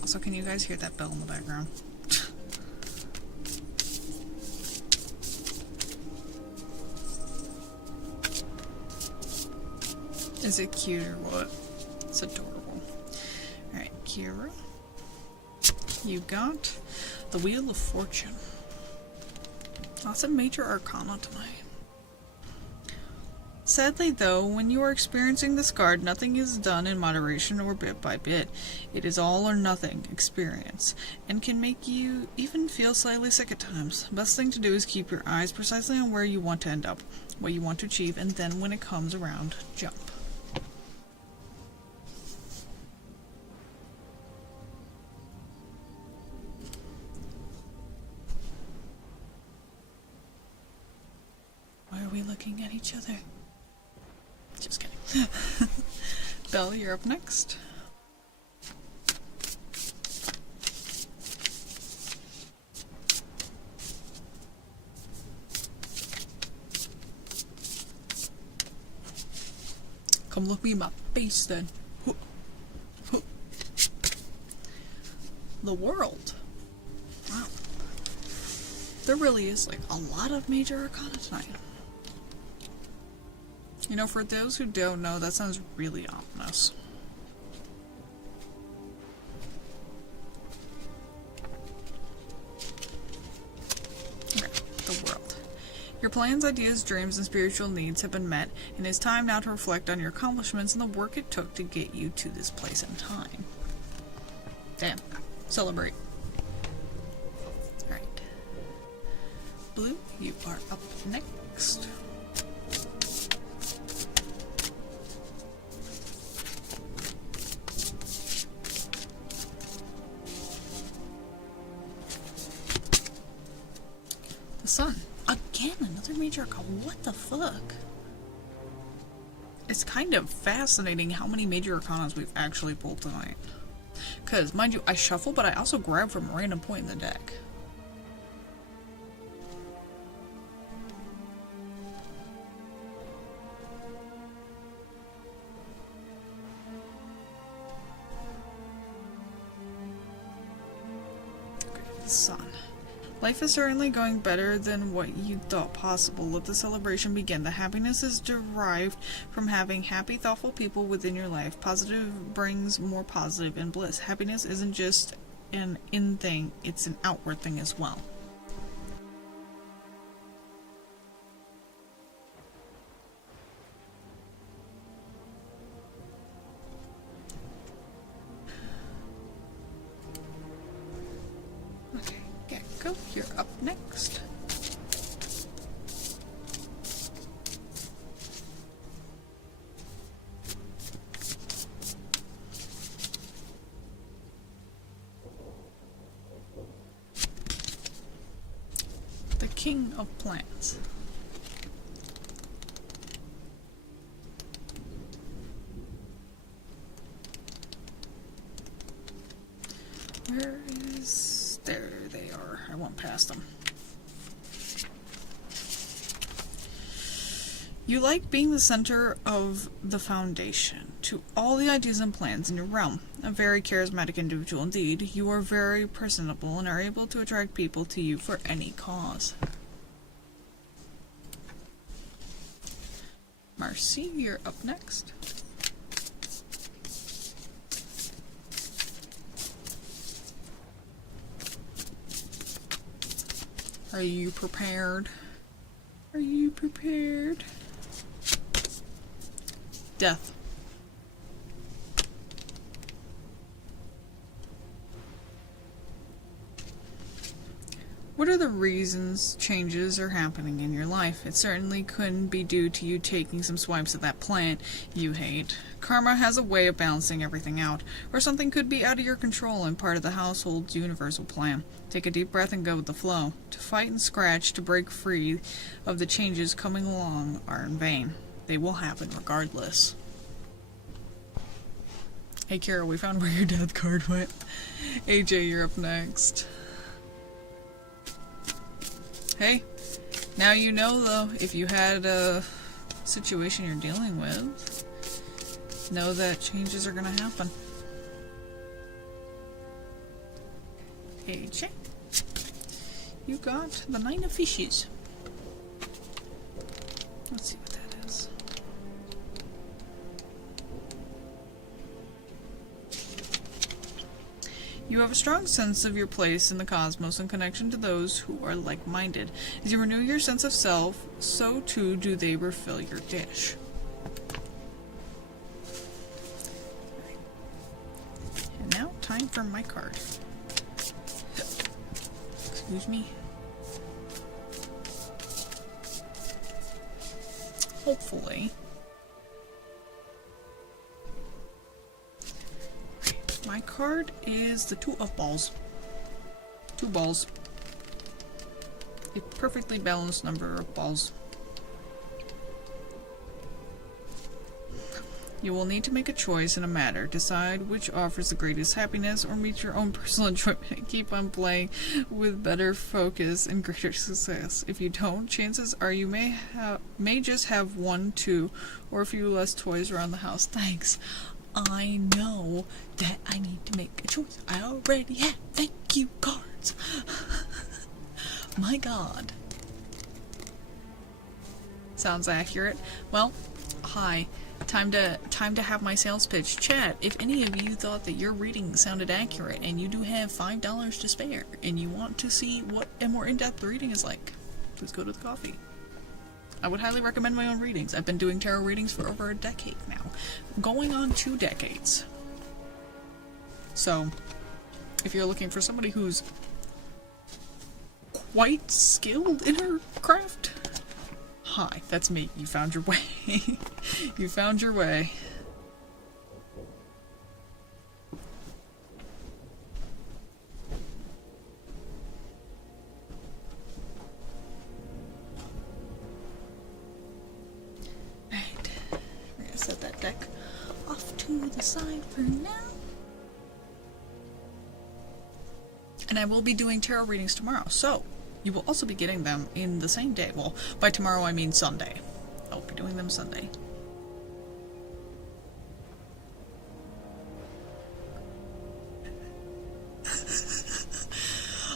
Also, can you guys hear that bell in the background? Is it cute or what? It's adorable. Alright, Kira. You got the Wheel of Fortune. Lots of major arcana tonight. Sadly, though, when you are experiencing this card, nothing is done in moderation or bit by bit. It is all or nothing experience, and can make you even feel slightly sick at times. Best thing to do is keep your eyes precisely on where you want to end up, what you want to achieve, and then when it comes around, jump. Why are we looking at each other? Just kidding. Belle, you're up next. Come look me in my face then. The world. Wow. There really is like a lot of major arcana tonight. You know, for those who don't know, that sounds really ominous. Okay, the world. Your plans, ideas, dreams, and spiritual needs have been met, and it's time now to reflect on your accomplishments and the work it took to get you to this place and time. Damn. Celebrate. Alright. Blue, you are up next. Sun. Again, another major arcana. What the fuck? It's kind of fascinating how many major arcanas we've actually pulled tonight. Because, mind you, I shuffle, but I also grab from a random point in the deck. Okay, the Sun. Life is certainly going better than what you thought possible. Let the celebration begin. The happiness is derived from having happy, thoughtful people within your life. Positive brings more positive and bliss. Happiness isn't just an in thing, it's an outward thing as well. You're up next. The King of Plants. Where is... There they are. I went past them. You like being the center of the foundation to all the ideas and plans in your realm. A very charismatic individual indeed. You are very personable and are able to attract people to you for any cause. Marcy, you're up next. Are you prepared? Are you prepared? Death. What are the reasons changes are happening in your life? It certainly couldn't be due to you taking some swipes at that plant you hate. Karma has a way of balancing everything out, or something could be out of your control and part of the household's universal plan. Take a deep breath and go with the flow. To fight and scratch to break free of the changes coming along are in vain. They will happen regardless. Hey Kara, we found where your death card went. AJ, you're up next. Hey, now you know though, if you had a situation you're dealing with, know that changes are gonna happen. AJ, you got the 9 of fishes. Let's see what that is. You have a strong sense of your place in the cosmos and connection to those who are like-minded. As you renew your sense of self, so too do they refill your dish. And now, time for my card. Excuse me. Hopefully. My card is the 2 of balls. 2 balls. A perfectly balanced number of balls. You will need to make a choice in a matter. Decide which offers the greatest happiness or meet your own personal enjoyment. Keep on playing with better focus and greater success. If you don't, chances are you may just have 1, 2, or a few less toys around the house. Thanks. I know that I need to make a choice. I already have thank you cards. My God. Sounds accurate. Well, hi. Time to have my sales pitch. Chat, if any of you thought that your reading sounded accurate and you do have $5 to spare and you want to see what a more in-depth reading is like, please go to the coffee. I would highly recommend my own readings. I've been doing tarot readings for over a decade now. Going on 2 decades. So, if you're looking for somebody who's quite skilled in her craft, hi, that's me. You found your way. You found your way. Set that deck off to the side for now. And I will be doing tarot readings tomorrow, so you will also be getting them in the same day. Well, by tomorrow I mean Sunday. I'll be doing them Sunday.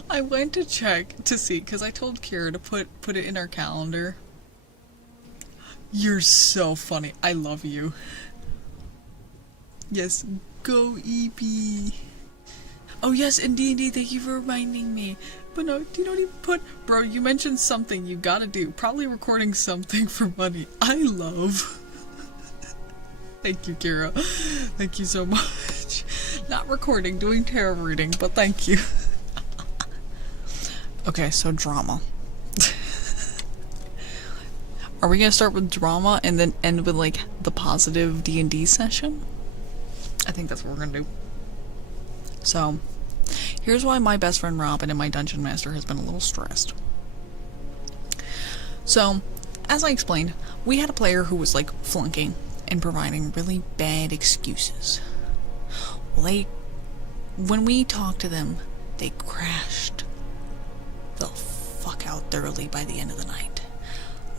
I went to check to see, because I told Kira to put it in our calendar. You're so funny. I love you. Yes, go EP. Oh yes, indeed, thank you for reminding me. But no, you don't even put... Bro, you mentioned something you gotta do. Probably recording something for money. I love. Thank you, Kira. Thank you so much. Not recording, doing tarot reading, but thank you. Okay, so drama. Are we gonna start with drama and then end with like the positive D&D session? I think that's what we're gonna do. So, here's why my best friend Robin and my dungeon master has been a little stressed. So, as I explained, we had a player who was like flunking and providing really bad excuses. Like, when we talked to them, they crashed the fuck out thoroughly by the end of the night.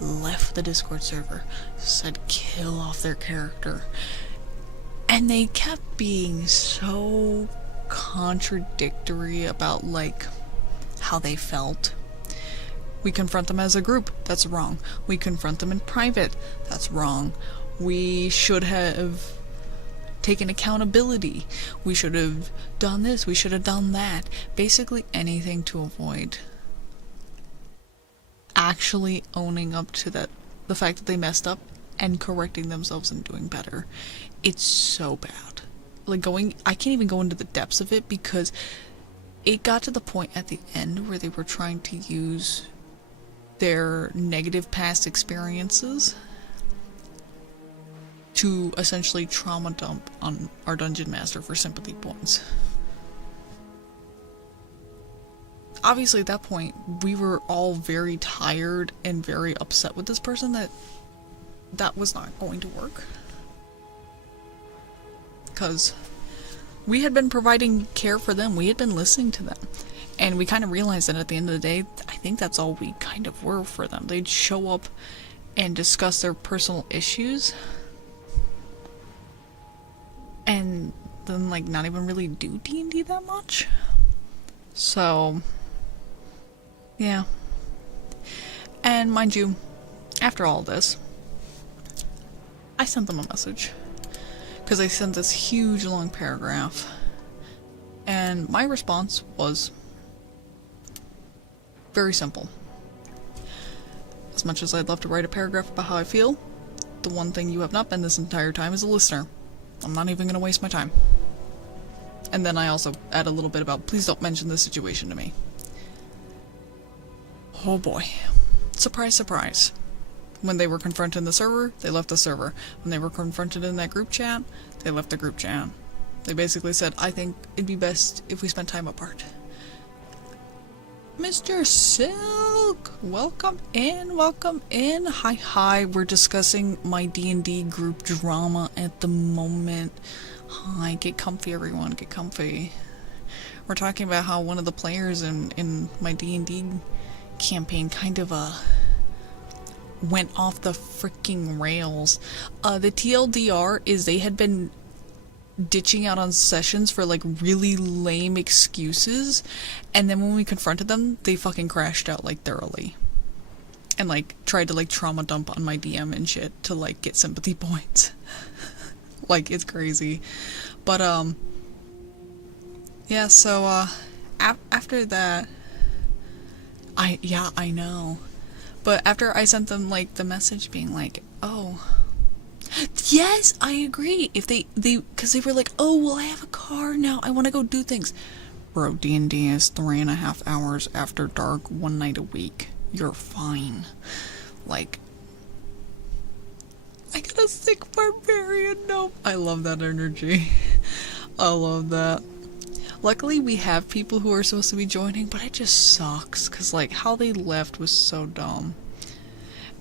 Left the Discord server, said kill off their character, and they kept being so contradictory about like how they felt. We confront them as a group, that's wrong. We confront them in private, that's wrong. We should have taken accountability. We should have done this, we should have done that. Basically anything to avoid actually owning up to that, the fact that they messed up and correcting themselves and doing better. It's so bad. Like I can't even go into the depths of it because it got to the point at the end where they were trying to use their negative past experiences to essentially trauma dump on our dungeon master for sympathy points. Obviously at that point we were all very tired and very upset with this person that was not going to work. Because we had been providing care for them, we had been listening to them, and we kind of realized that at the end of the day, I think that's all we kind of were for them. They'd show up and discuss their personal issues, and then like not even really do D&D that much. So, yeah. And mind you, after all this, I sent them a message. Because I sent this huge long paragraph. And my response was very simple. As much as I'd love to write a paragraph about how I feel, the one thing you have not been this entire time is a listener. I'm not even going to waste my time. And then I also add a little bit about, please don't mention this situation to me. Oh boy. Surprise, surprise. When they were confronted in the server, they left the server. When they were confronted in that group chat, they left the group chat. They basically said, I think it'd be best if we spent time apart. Mr. Silk, welcome in, welcome in. Hi, we're discussing my D&D group drama at the moment. Hi, get comfy everyone, get comfy. We're talking about how one of the players in my D&D campaign kind of went off the freaking rails. The TLDR is they had been ditching out on sessions for like really lame excuses, and then when we confronted them, they fucking crashed out like thoroughly. And like tried to like trauma dump on my DM and shit to like get sympathy points. Like it's crazy. But yeah, so after that I know. But after I sent them, like, the message being like, oh, yes, I agree. If because they were like, oh, well, I have a car now. I want to go do things. Bro, D&D is 3.5 hours after dark, 1 night a week. You're fine. Like, I got a sick barbarian. Nope. I love that energy. I love that. Luckily, we have people who are supposed to be joining, but it just sucks, because, like, how they left was so dumb.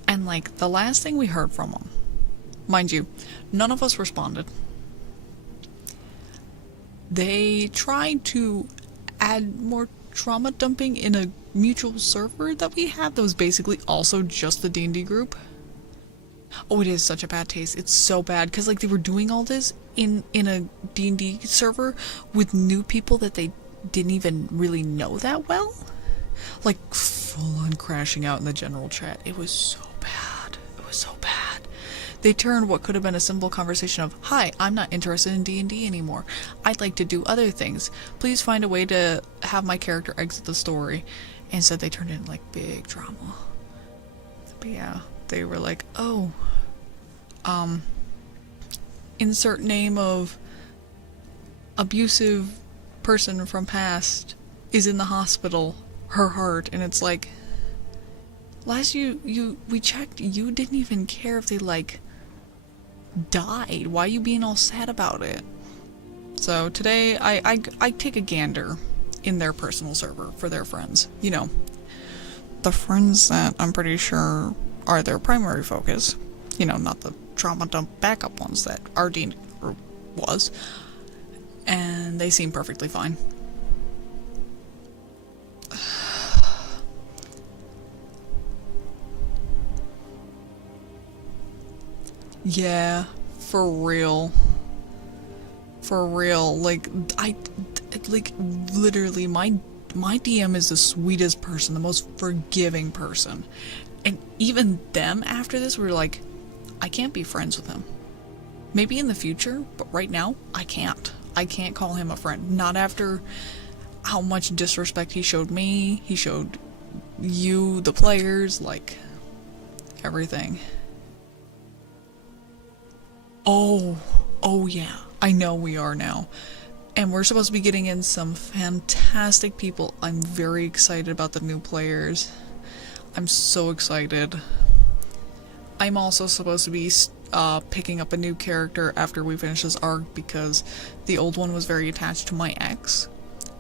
And, like, the last thing we heard from them, mind you, none of us responded. They tried to add more trauma dumping in a mutual server that we have that was basically also just the D&D group. Oh, it is such a bad taste. It's so bad because like they were doing all this in a D&D server with new people that they didn't even really know that well. Like full on crashing out in the general chat. It was so bad. It was so bad. They turned what could have been a simple conversation of, "Hi, I'm not interested in D&D anymore. I'd like to do other things. Please find a way to have my character exit the story." Instead they turned into like big drama. But yeah, they were like, "Oh, insert name of abusive person from past is in the hospital, her heart," and it's like, last we checked, you didn't even care if they like died. Why are you being all sad about it? So today I take a gander in their personal server for their friends. You know, the friends that I'm pretty sure are their primary focus. You know, not the trauma dump backup ones that our dean was. And they seem perfectly fine. Yeah, for real. For real. Like, literally, my DM is the sweetest person, the most forgiving person. And even them, after this, were like, I can't be friends with him. Maybe in the future, but right now, I can't. I can't call him a friend. Not after how much disrespect he showed me, he showed you, the players, like, everything. Oh yeah, I know we are now. And we're supposed to be getting in some fantastic people. I'm very excited about the new players. I'm so excited. I'm also supposed to be picking up a new character after we finish this arc because the old one was very attached to my ex.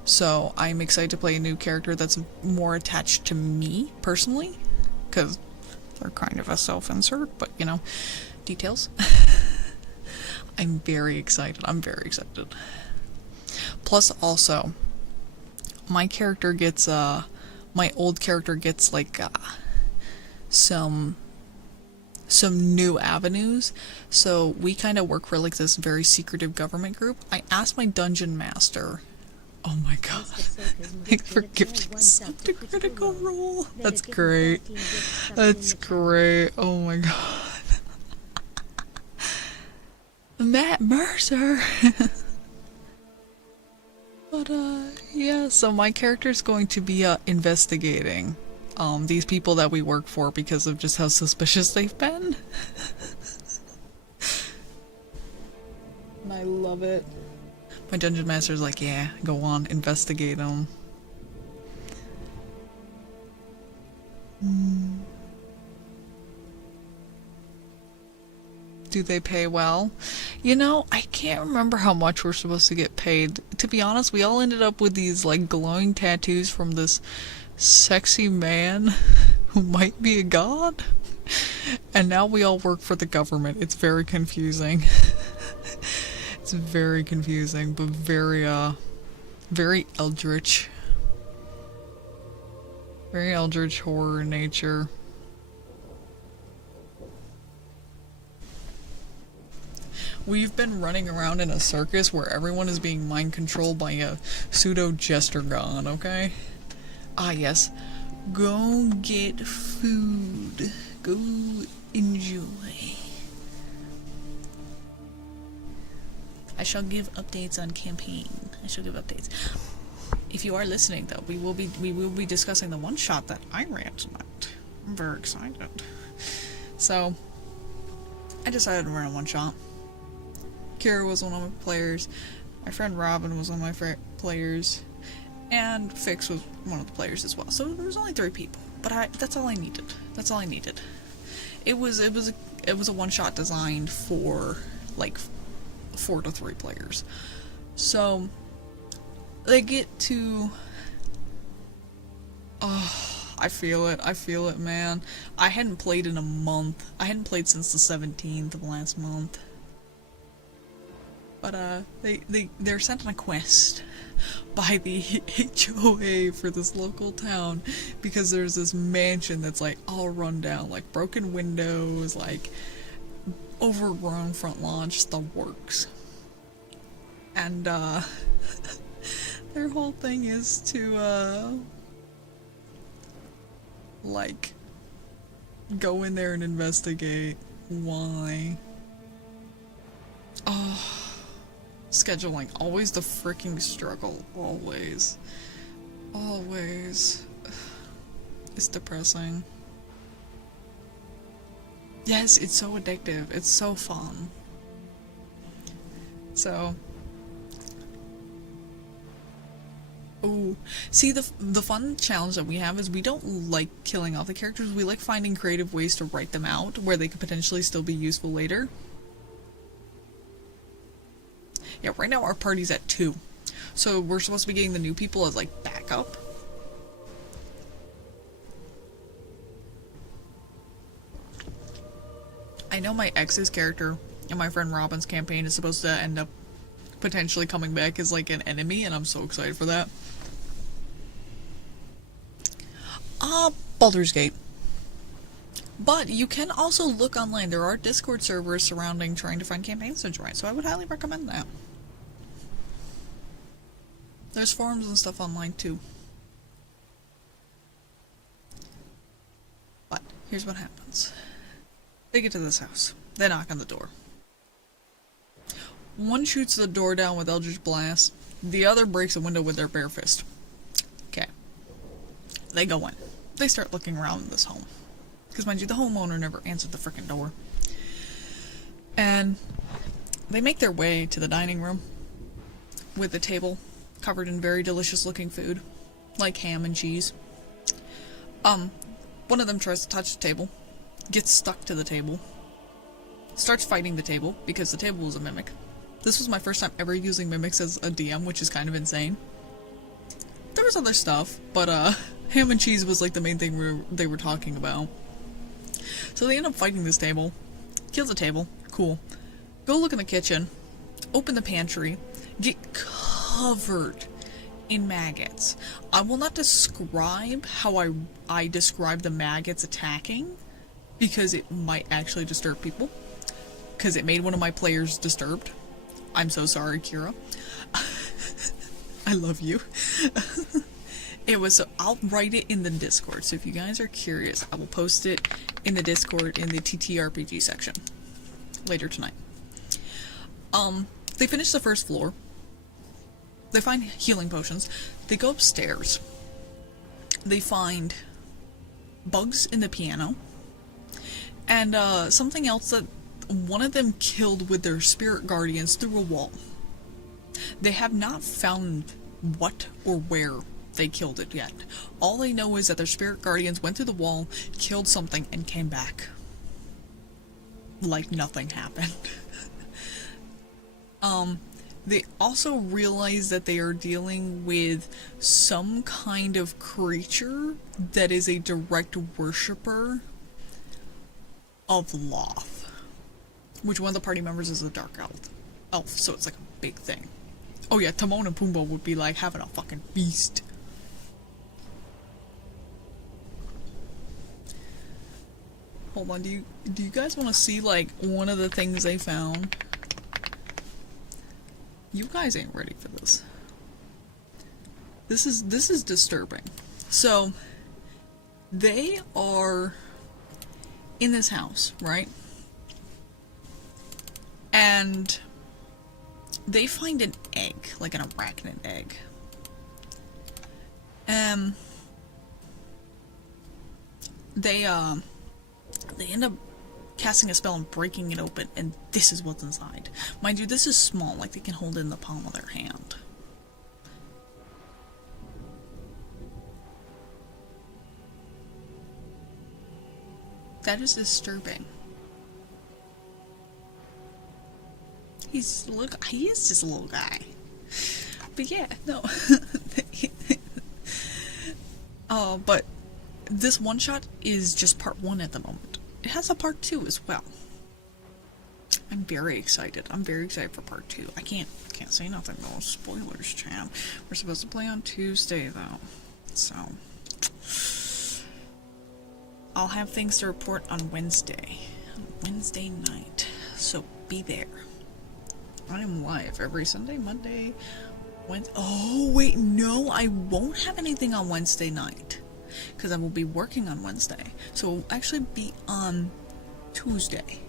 So I'm excited to play a new character that's more attached to me, personally. Because they're kind of a self-insert, but you know, details. I'm very excited. I'm very excited. Plus also, my character gets, my old character gets like, some new avenues. So we kind of work for like this very secretive government group. I asked my dungeon master, oh my god, like for gifting such a critical role. That's great. That's great. Oh my god. Matt Mercer. But yeah, so my character's going to be investigating these people that we work for because of just how suspicious they've been. And I love it. My dungeon master's like, yeah, go on, investigate them. Do they pay well? You know, I can't remember how much we're supposed to get paid. To be honest, we all ended up with these like glowing tattoos from this sexy man who might be a god. And now we all work for the government. It's very confusing. It's very confusing, but very eldritch. Very eldritch horror in nature. We've been running around in a circus where everyone is being mind controlled by a pseudo jester god, okay? Ah yes. Go get food. Go enjoy. I shall give updates on campaign. I shall give updates. If you are listening though, we will be discussing the one shot that I ran tonight. I'm very excited. So I decided to run a one shot. Kira was one of my players, my friend Robin was one of my players, and Fix was one of the players as well. So there was only 3 people, but that's all I needed. That's all I needed. It was a one-shot designed for like 4 to 3 players. So they get to I feel it, man. I hadn't played in a month. I hadn't played since the 17th of last month. But they're sent on a quest by the HOA for this local town because there's this mansion that's like all run down, like broken windows, like overgrown front lawn, just the works. And their whole thing is to like go in there and investigate why. Oh. Scheduling, always the freaking struggle, always. Always. It's depressing. Yes, it's so addictive, it's so fun. So... Ooh. See, the fun challenge that we have is we don't like killing off the characters, we like finding creative ways to write them out where they could potentially still be useful later. Yeah, right now our party's at 2. So we're supposed to be getting the new people as, like, backup. I know my ex's character in my friend Robin's campaign is supposed to end up potentially coming back as, like, an enemy, and I'm so excited for that. Baldur's Gate. But you can also look online. There are Discord servers surrounding trying to find campaigns to join, so I would highly recommend that. There's forums and stuff online too. But here's what happens. They get to this house. They knock on the door. One shoots the door down with Eldritch Blast. The other breaks a window with their bare fist. Okay. They go in. they start looking around this home. Because mind you, the homeowner never answered the frickin' door. And they make their way to the dining room with a table covered in very delicious looking food, like ham and cheese. One of them tries to touch the table, gets stuck to the table, starts fighting the table because the table was a mimic. This was my first time ever using mimics as a DM, which is kind of insane. There was other stuff, but ham and cheese was like the main thing they were talking about. So they end up fighting this table, kills the table, cool. Go look in the kitchen, open the pantry, get covered in maggots. I will not describe how I describe the maggots attacking, because it might actually disturb people, because it made one of my players disturbed. I'm so sorry, Kira. I love you. It was, so I'll write it in the Discord, so if you guys are curious, I will post it in the Discord in the TTRPG section later tonight. They finish the first floor. They find healing potions. They go upstairs. They find bugs in the piano. And something else that one of them killed with their spirit guardians through a wall. They have not found what or where they killed it yet. All they know is that their spirit guardians went through the wall, killed something, and came back. Like nothing happened. They also realize that they are dealing with some kind of creature that is a direct worshipper of Loth. Which one of the party members is a dark elf, so it's like a big thing. Oh yeah, Timon and Pumbaa would be like having a fucking feast. Hold on, do you guys want to see like one of the things they found? You guys ain't ready for this. This is disturbing. So they are in this house, right? And they find an egg, like an arachnid egg. They end up casting a spell and breaking it open, and this is what's inside. Mind you, this is small, like they can hold it in the palm of their hand. That is disturbing. He is just a little guy. But yeah, no. But this one shot is just part 1 at the moment. It has a part 2 as well. I'm very excited. I'm very excited for part 2. I can't say nothing though. Spoilers, champ. We're supposed to play on Tuesday though. So I'll have things to report on Wednesday. Wednesday night. So be there. I am live every Sunday, Monday, Wednesday. Oh wait, no, I won't have anything on Wednesday night. Because I will be working on Wednesday. So it will actually be on Tuesday.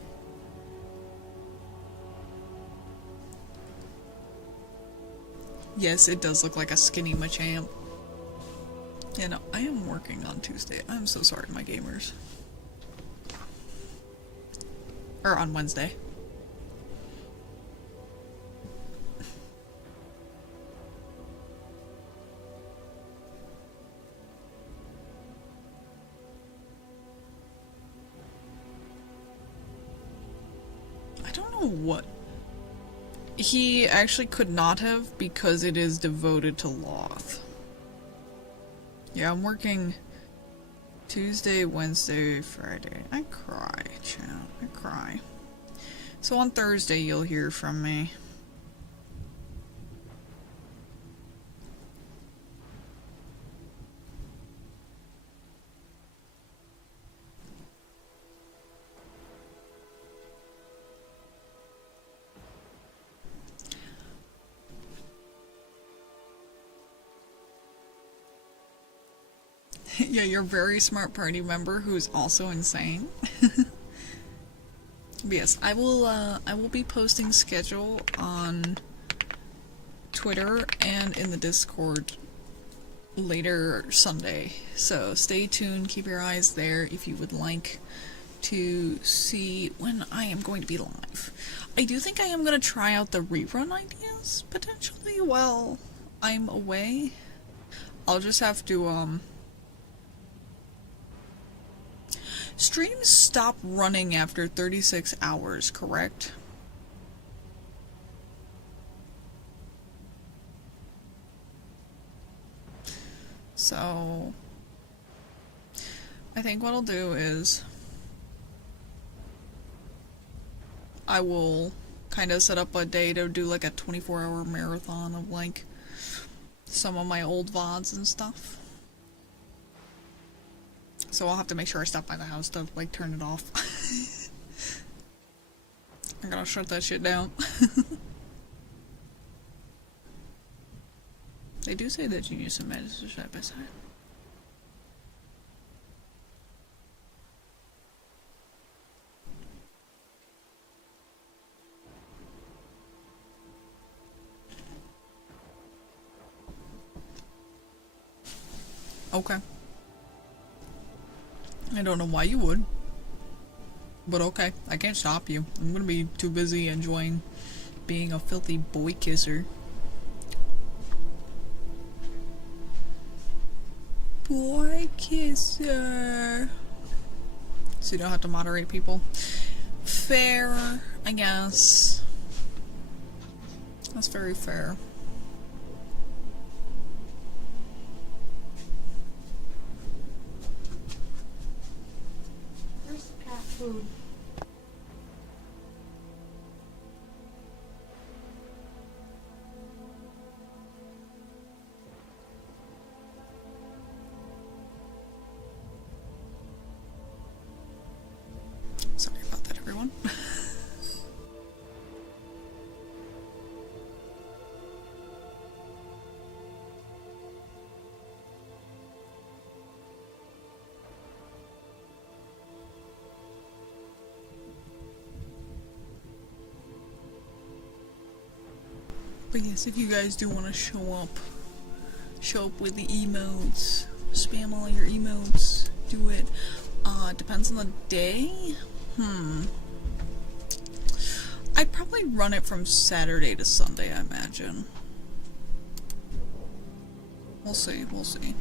Yes, it does look like a skinny Machamp. Yeah, no, I am working on Tuesday. I'm so sorry, my gamers. Or on Wednesday. What? He actually could not have, because it is devoted to Loth. Yeah, I'm working Tuesday, Wednesday, Friday. I cry, chat. I cry. So on Thursday you'll hear from me. Yeah, you're a very smart party member who's also insane. But yes, I will be posting schedule on Twitter and in the Discord later Sunday. So stay tuned, keep your eyes there if you would like to see when I am going to be live. I do think I am going to try out the rerun ideas, potentially, while I'm away. I'll just have to, streams stop running after 36 hours, correct? So, I think what I'll do is I will kind of set up a day to do like a 24-hour marathon of like some of my old VODs and stuff. So I'll have to make sure I stop by the house to like turn it off. I'm gonna shut that shit down. They do say that Genius and Madness are side by side. Okay. I don't know why you would. But okay, I can't stop you. I'm gonna be too busy enjoying being a filthy boy kisser. Boy kisser. So you don't have to moderate people. Fair, I guess. That's very fair. Where's the cat food? Sorry about that, everyone. But yes, if you guys do want to show up with the emotes, spam all your emotes, do it. Depends on the day. I'd probably run it from Saturday to Sunday, I imagine. We'll see, we'll see.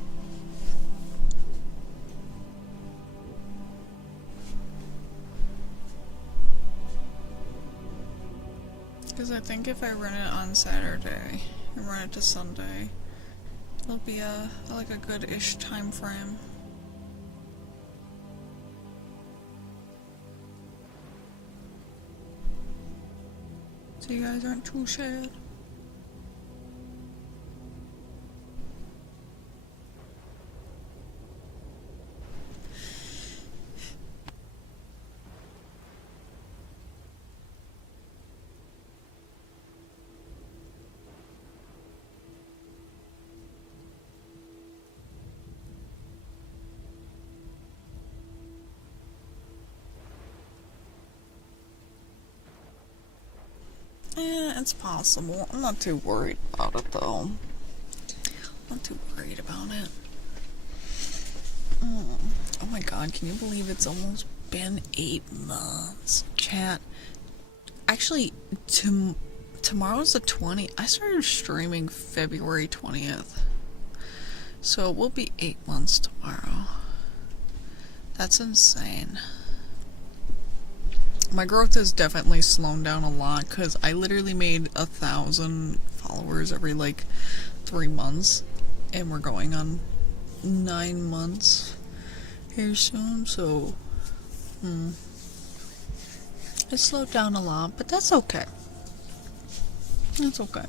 Because I think if I run it on Saturday and run it to Sunday, it'll be like a good-ish time frame. So you guys aren't too sad. It's possible. I'm not too worried about it, though. Not too worried about it. Oh my god, can you believe it's almost been 8 months? Chat. Actually, tomorrow's the 20th. I started streaming February 20th. So it will be 8 months tomorrow. That's insane. My growth has definitely slowed down a lot because I literally made 1,000 followers every like 3 months, and we're going on 9 months here soon, so it slowed down a lot, but that's okay. It's okay.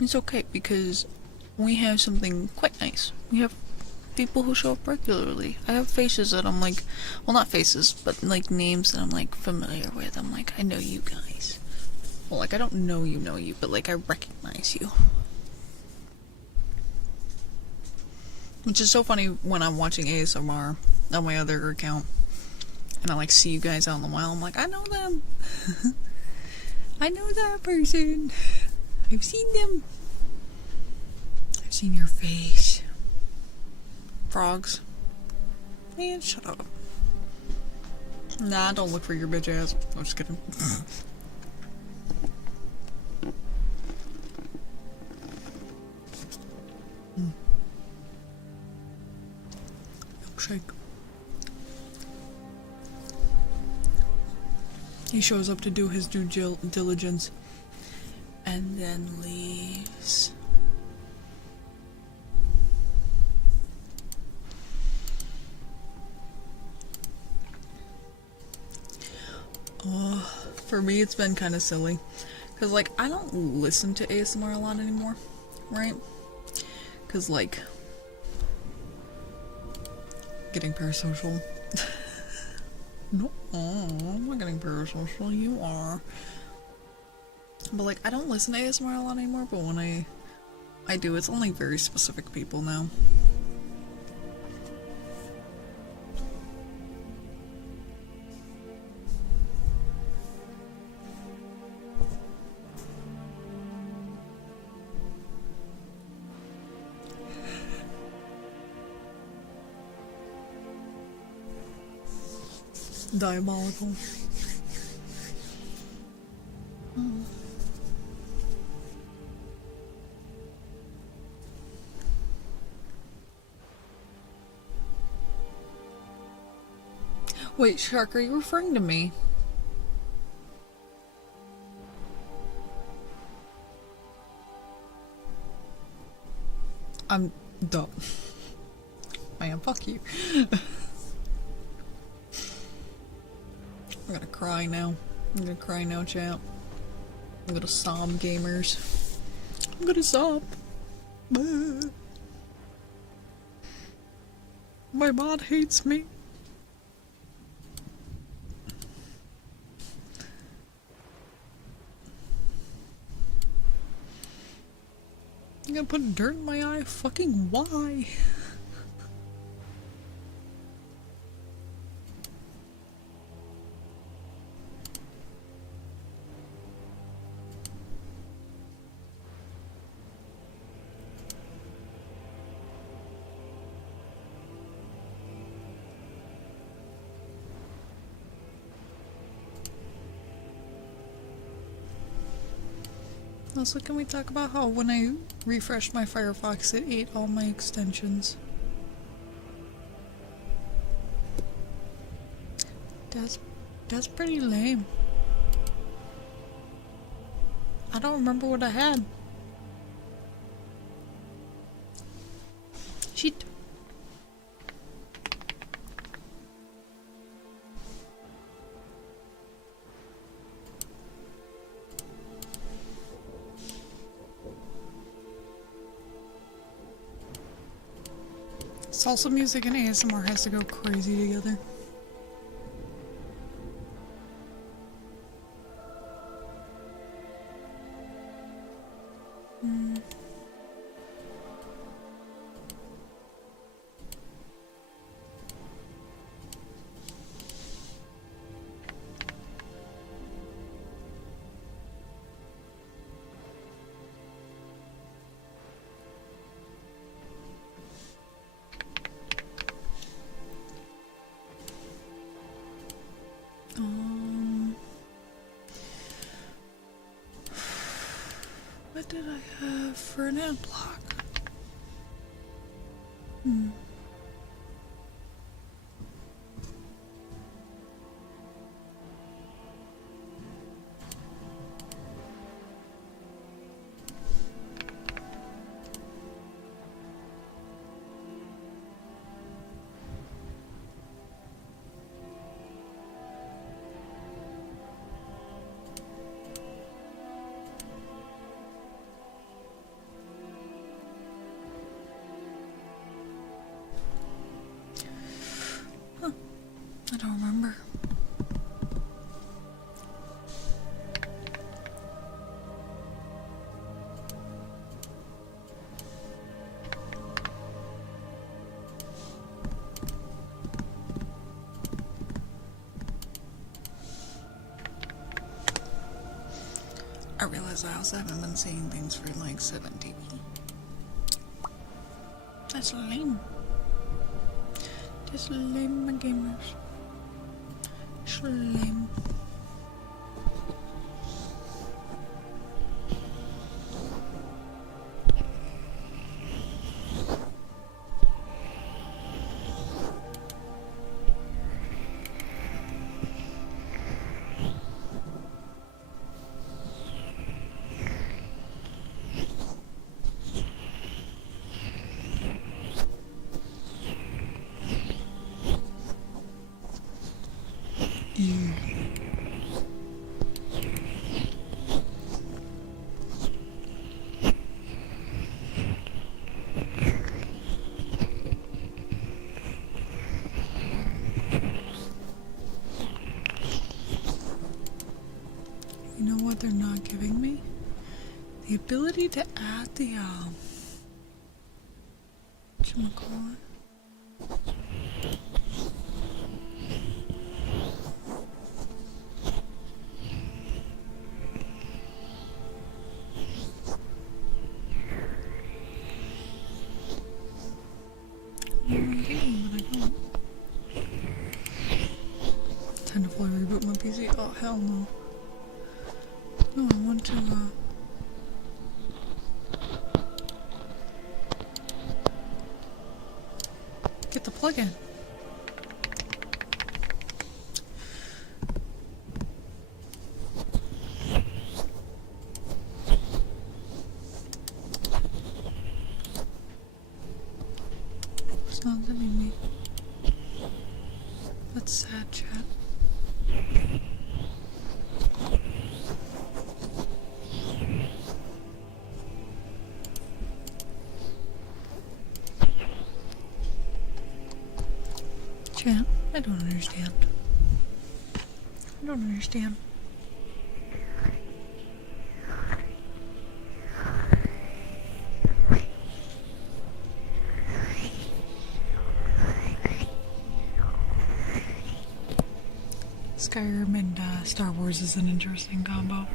It's okay because we have something quite nice. We have people who show up regularly. I have faces that I'm like, well, not faces, but like names that I'm like familiar with. I'm like, I know you guys. Well, like I don't know you, but like I recognize you. Which is so funny when I'm watching ASMR on my other account and I like see you guys out in the wild. I'm like, I know them. I know that person. I've seen them. I've seen your face. Frogs. Man, shut up. Nah, don't look for your bitch ass. I'm just kidding. Milkshake. He shows up to do his due diligence and then leaves. For me, it's been kind of silly. Because, like, I don't listen to ASMR a lot anymore, right? Because, like, getting parasocial. No, I'm not getting parasocial, you are. But, like, I don't listen to ASMR a lot anymore, but when I do, it's only very specific people now. Diabolical. Wait, Shark, are you referring to me? I'm dumb. Man, fuck you. I'm gonna cry now. I'm gonna cry now, chat. I'm gonna sob, gamers. I'm gonna sob. My mod hates me. I'm gonna put dirt in my eye? Fucking why? Also, can we talk about how when I refreshed my Firefox, it ate all my extensions? That's pretty lame. I don't remember what I had. Shit. Salsa music and ASMR has to go crazy together. What did I have for an ad block? realize I also haven't been seeing things for like 7 TV. That's lame. That's lame, my gamers. It's lame. You know what they're not giving me? The ability to add the, whatchamacallit? Time to fully reboot my PC? Oh, hell no. No, I want to, get the plug-in. It's not letting me. That's sad, chat. Chat, I don't understand. I don't understand. Skyrim and Star Wars is an interesting combo.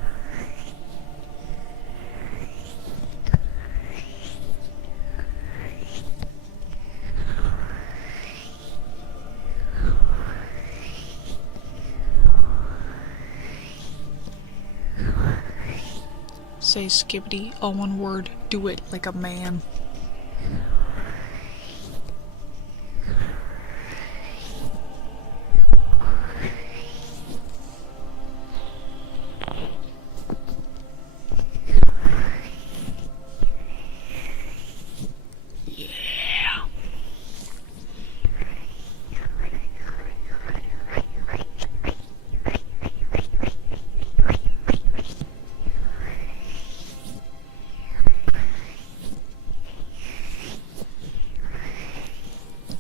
Say skibbity, all one word, do it like a man.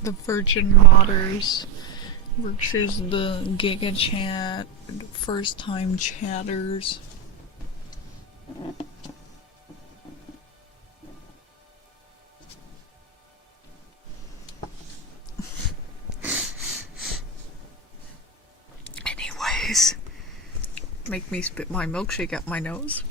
The Virgin Modders versus the Giga Chat first time chatters. Anyways, make me spit my milkshake out my nose.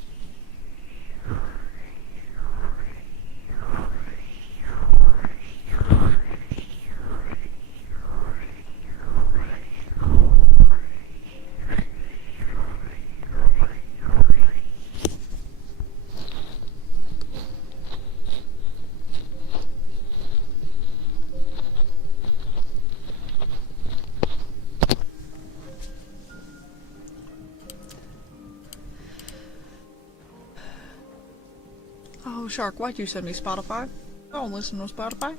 Oh, Shark, why'd you send me Spotify? I don't listen to Spotify.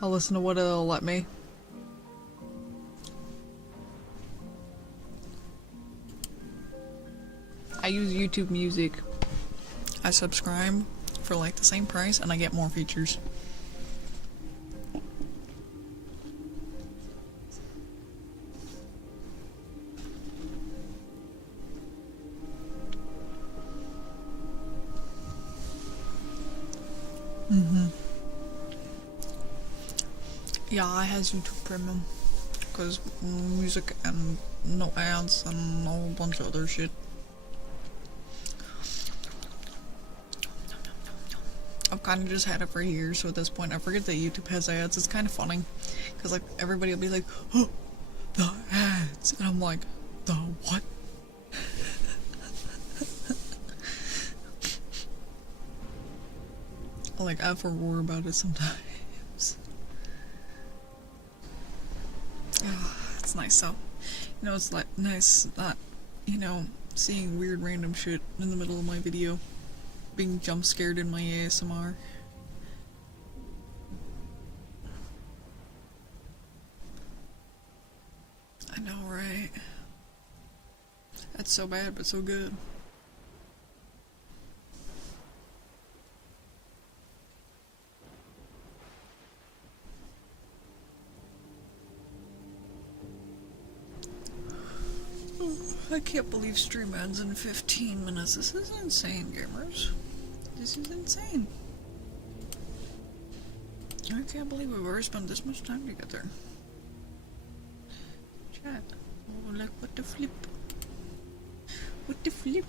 I'll listen to what it'll let me. I use YouTube Music. I subscribe for like the same price and I get more features. Yeah, I has YouTube Premium. because music and no ads and a whole bunch of other shit. I've kind of just had it for years, so at this point I forget that YouTube has ads. It's kind of funny, because like everybody will be like, oh, the ads, and I'm like, the what? Like, I forward about it sometimes. It's nice though. You know, it's like nice not, you know, seeing weird random shit in the middle of my video. Being jump scared in my ASMR. I know, right? That's so bad, but so good. I can't believe stream ends in 15 minutes. This is insane, gamers. This is insane. I can't believe we've already spent this much time together. Chat. Oh, like, what the flip? What the flip?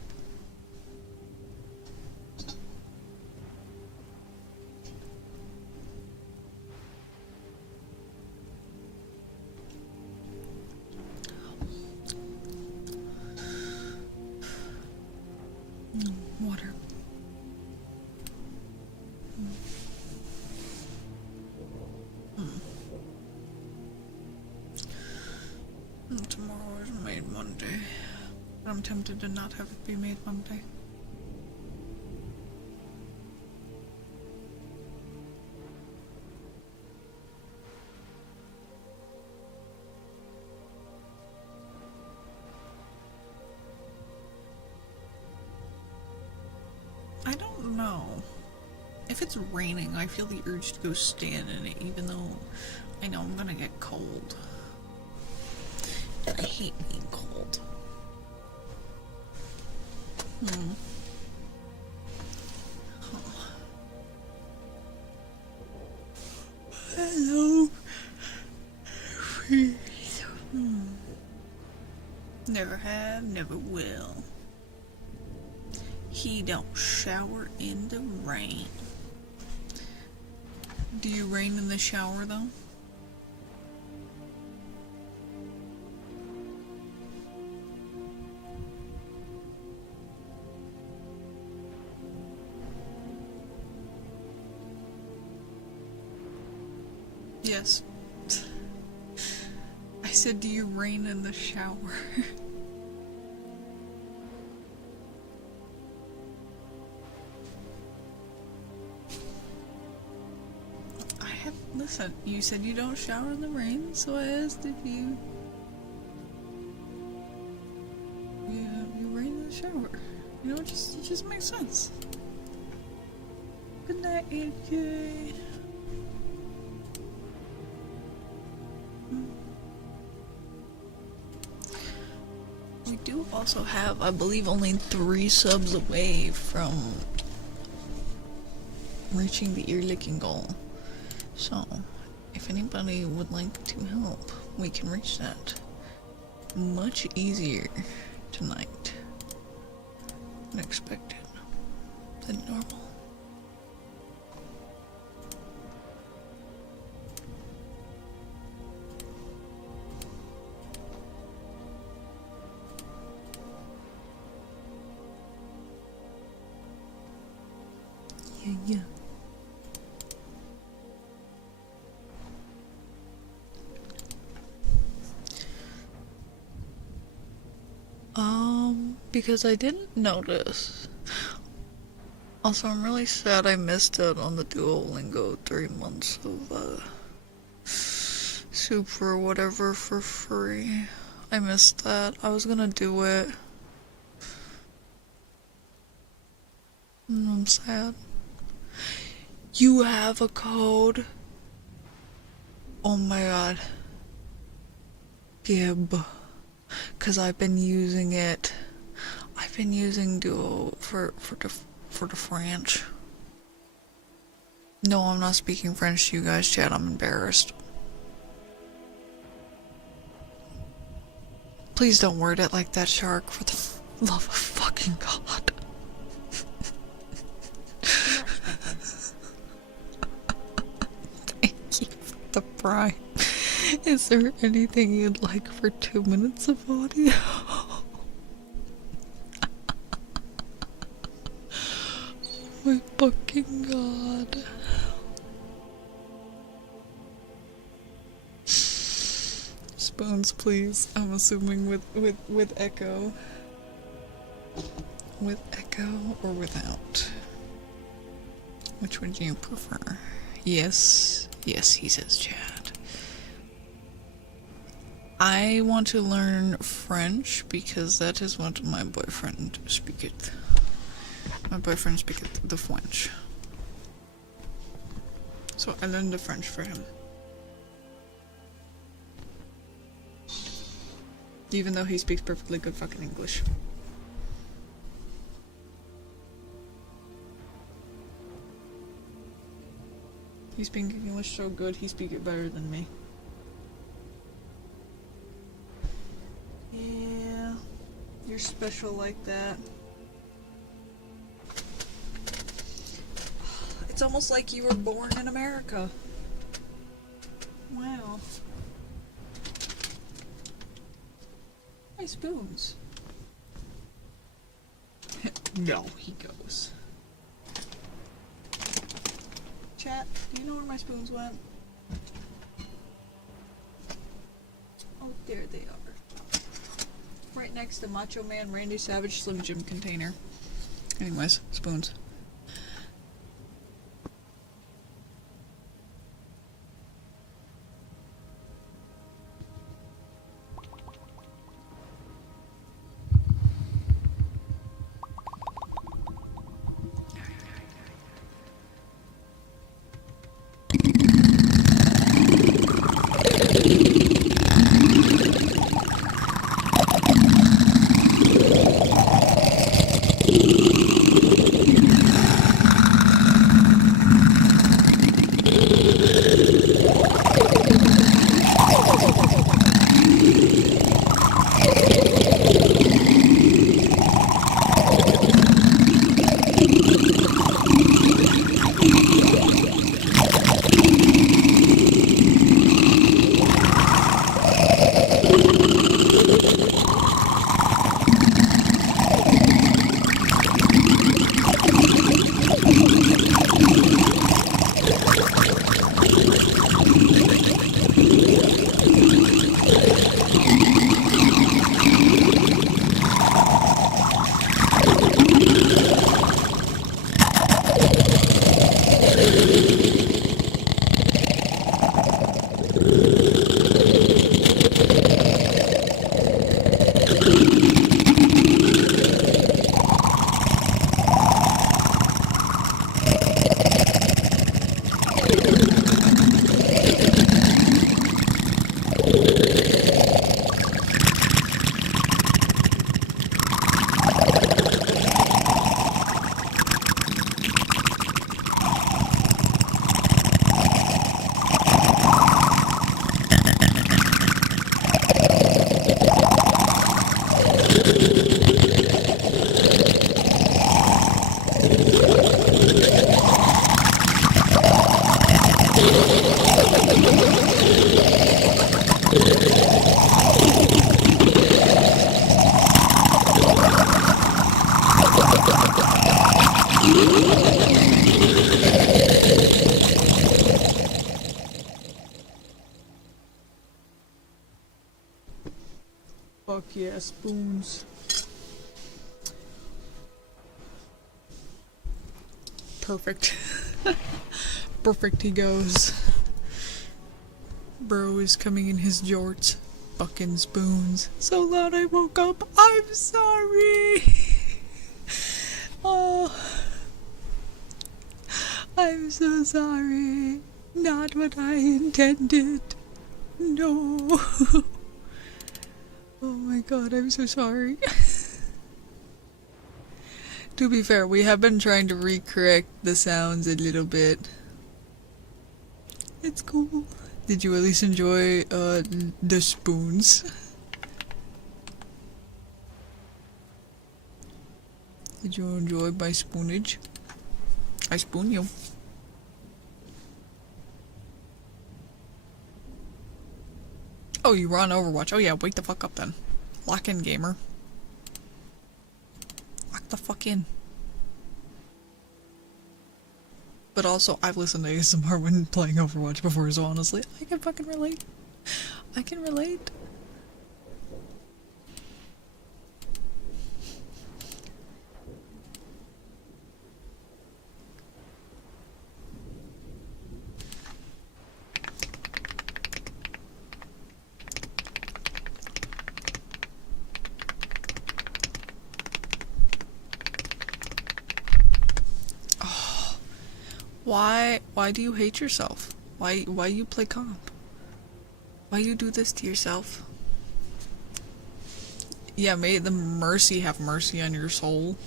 Water. Tomorrow is made Monday. I'm tempted to not have it be made Monday. I don't know. If it's raining, I feel the urge to go stand in it, even though I know I'm gonna get cold. And I hate being cold. Hello. Never have, never will. He don't shower in the rain. Do you rain in the shower though? Yes. I said, do you rain in the shower? Listen, you said you don't shower in the rain, so I asked if you rain in the shower. You know, it just makes sense. Good night, AJ. We do also have, I believe, only 3 subs away from reaching the ear licking goal. So, if anybody would like to help, we can reach that much easier tonight than expected, than normal. Yeah. Because I didn't notice. Also, I'm really sad I missed out on the Duolingo 3 months of, Super or whatever for free. I missed that. I was gonna do it. And I'm sad. You have a code? Oh my god. Gib. Cause I've been using it. I've been using Duo for the French. No, I'm not speaking French to you guys, chat. I'm embarrassed. Please don't word it like that, Shark, for the love of fucking God. Thank you for the prime. Is there anything you'd like for 2 minutes of audio? My fucking God. Spoons, please. I'm assuming with echo. With echo or without? Which would you prefer? Yes. Yes, he says Chad. I want to learn French because that is what my boyfriend speaketh. My boyfriend speaketh the French. So I learned the French for him. Even though he speaks perfectly good fucking English. He speaks English so good, he speaks it better than me. Yeah, you're special like that. It's almost like you were born in America. Wow. My spoons. No, he goes. Chat, do you know where my spoons went? Oh, there they are. Right next to Macho Man Randy Savage Slim Jim container. Anyways, spoons. Fuck yeah, spoons. Perfect. Perfect he goes. Bro is coming in his jorts. Fucking spoons. So loud I woke up. I'm sorry. Oh. I'm so sorry. Not what I intended. No. Oh my god, I'm so sorry. To be fair, we have been trying to recorrect the sounds a little bit. It's cool. Did you at least enjoy the spoons? Did you enjoy my spoonage? I spoon you. Oh, you run Overwatch. Oh yeah, wake the fuck up then. Lock in, gamer. Lock the fuck in. But also, I've listened to ASMR when playing Overwatch before, so honestly, I can fucking relate. I can relate. Why do you hate yourself? Why you play comp? Why you do this to yourself? Yeah, may the mercy have mercy on your soul.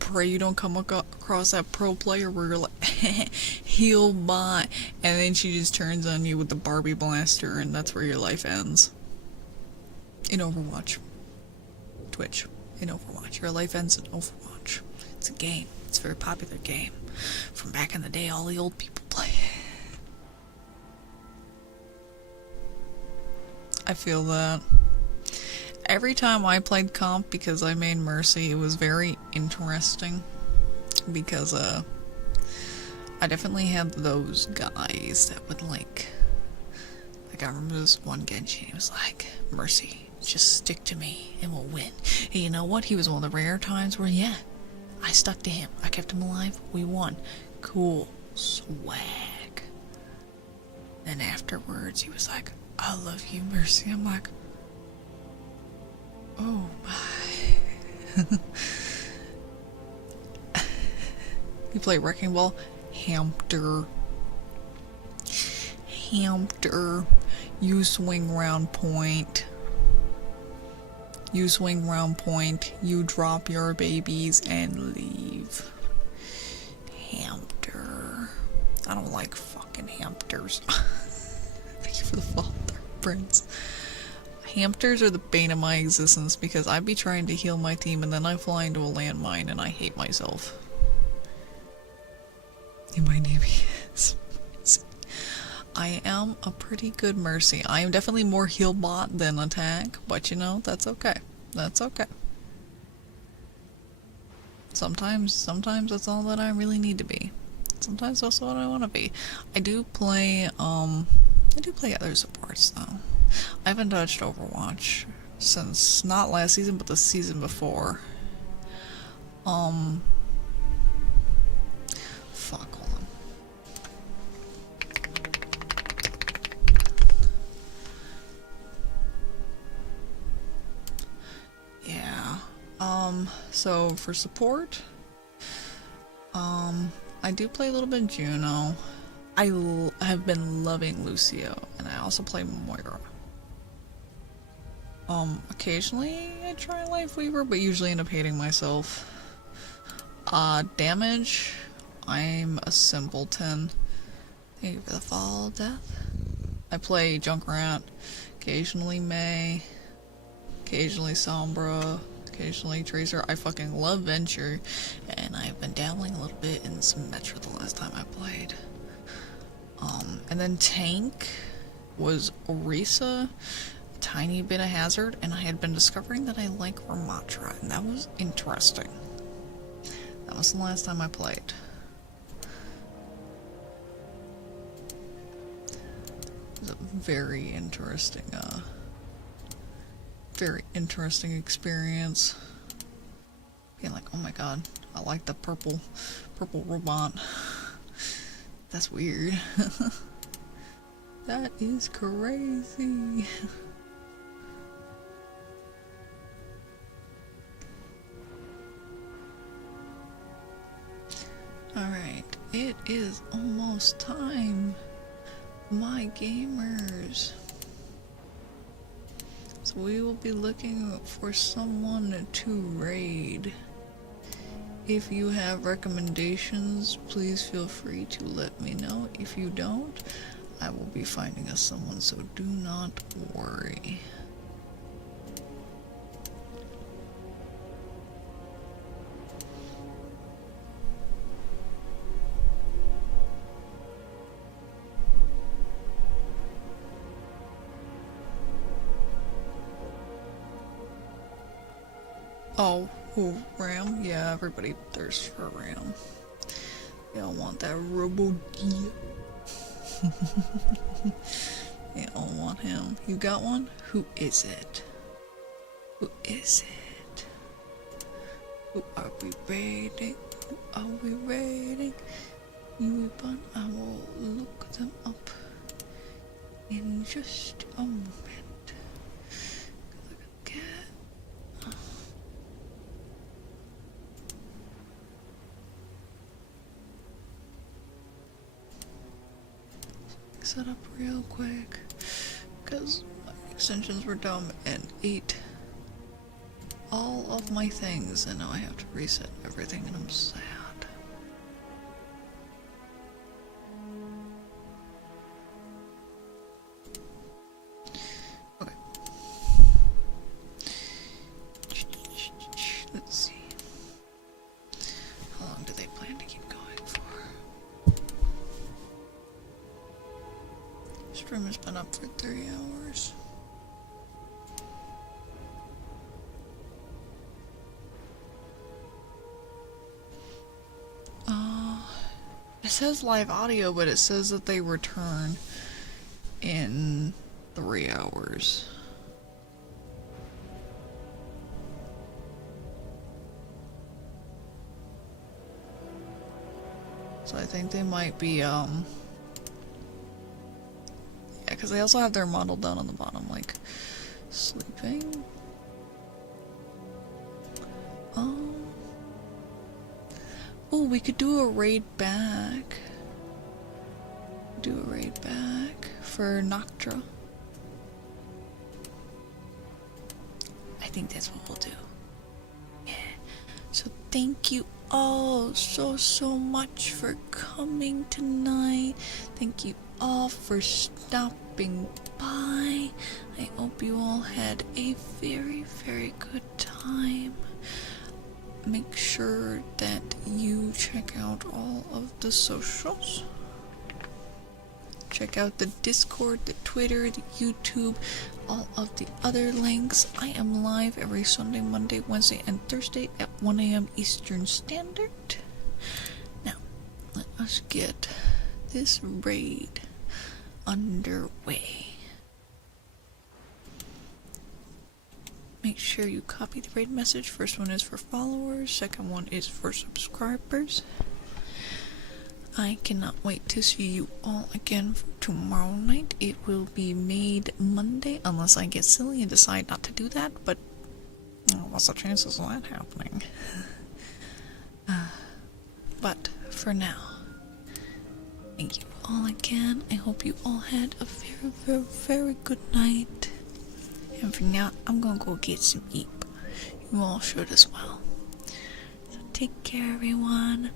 Pray you don't come across that pro player where you're like, heal bot, and then she just turns on you with the Barbie blaster, and that's where your life ends. In Overwatch. Twitch. In Overwatch. Your life ends in Overwatch. It's a game. It's a very popular game. From back in the day, all the old people play. I feel that. Every time I played comp, because I made Mercy, it was very interesting. Because, I definitely had those guys that would, like I remember this one Genji, he was like, Mercy, just stick to me, and we'll win. And you know what? He was one of the rare times where, yeah, I stuck to him. I kept him alive. We won. Cool. Swag. Then afterwards, he was like, I love you, Mercy. I'm like, oh my. You play Wrecking Ball? Hamster. Hamster. You swing round point. You swing round point. You drop your babies and leave. Hamster. I don't like fucking hamsters. Thank you for the follow, Prince. Hamsters are the bane of my existence because I'd be trying to heal my team and then I fly into a landmine and I hate myself. My name is Mercy. I am a pretty good Mercy. I am definitely more heal bot than attack, but you know, that's okay. That's okay. Sometimes that's all that I really need to be. Sometimes that's what I want to be. I do play other supports though. I haven't touched Overwatch since not last season, but the season before. Fuck, hold on. Yeah. So for support, I do play a little bit of Juno. I have been loving Lucio, and I also play Moira. Occasionally I try Lifeweaver, but usually end up hating myself. Damage, I'm a simpleton. Thank you for the follow, Death. I play Junkrat, occasionally Mei, occasionally Sombra, occasionally Tracer. I fucking love Venture, and I've been dabbling a little bit in Symmetra the last time I played. And then Tank was Orisa, a tiny bit of Hazard, and I had been discovering that I like Ramatra, and that was interesting. That was the last time I played. It was a very interesting experience. Being like, oh my god, I like the purple robot. That's weird. That is crazy. Alright, it is almost time, my gamers. So we will be looking for someone to raid. If you have recommendations, please feel free to let me know. If you don't, I will be finding us someone, so do not worry. Oh, who, Ram? Yeah, everybody thirsts for Ram. They all want that Robo D. They all want him. You got one? Who is it? Who is it? Who are we raiding? Who are we raiding? You but I will look them up in just a moment. Set up real quick because my extensions were dumb and ate all of my things, and now I have to reset everything, and I'm sad. Okay. Let's see. How long do they plan to keep going for? Stream has been up for 3 hours. It says live audio, but it says that they return in 3 hours. So I think they might be, yeah, because they also have their model down on the bottom, like, sleeping. Oh, we could do a raid back. Do a raid back for Noctra. I think that's what we'll do. Yeah. So thank you all so much for coming tonight. Thank you all for stopping by. I hope you all had a very good time. Make sure that you check out all of the socials. Check out the Discord, the Twitter, the YouTube, all of the other links. I am live every Sunday, Monday, Wednesday, and Thursday at 1 AM Eastern Standard. Now, let us get this raid underway. Make sure you copy the raid message. First one is for followers, second one is for subscribers. I cannot wait to see you all again for tomorrow night. It will be made Monday, unless I get silly and decide not to do that, but what's the chances of that happening? But for now, thank you all again. I hope you all had a very good night. And for now, I'm gonna go get some eat. You all should as well. So take care, everyone.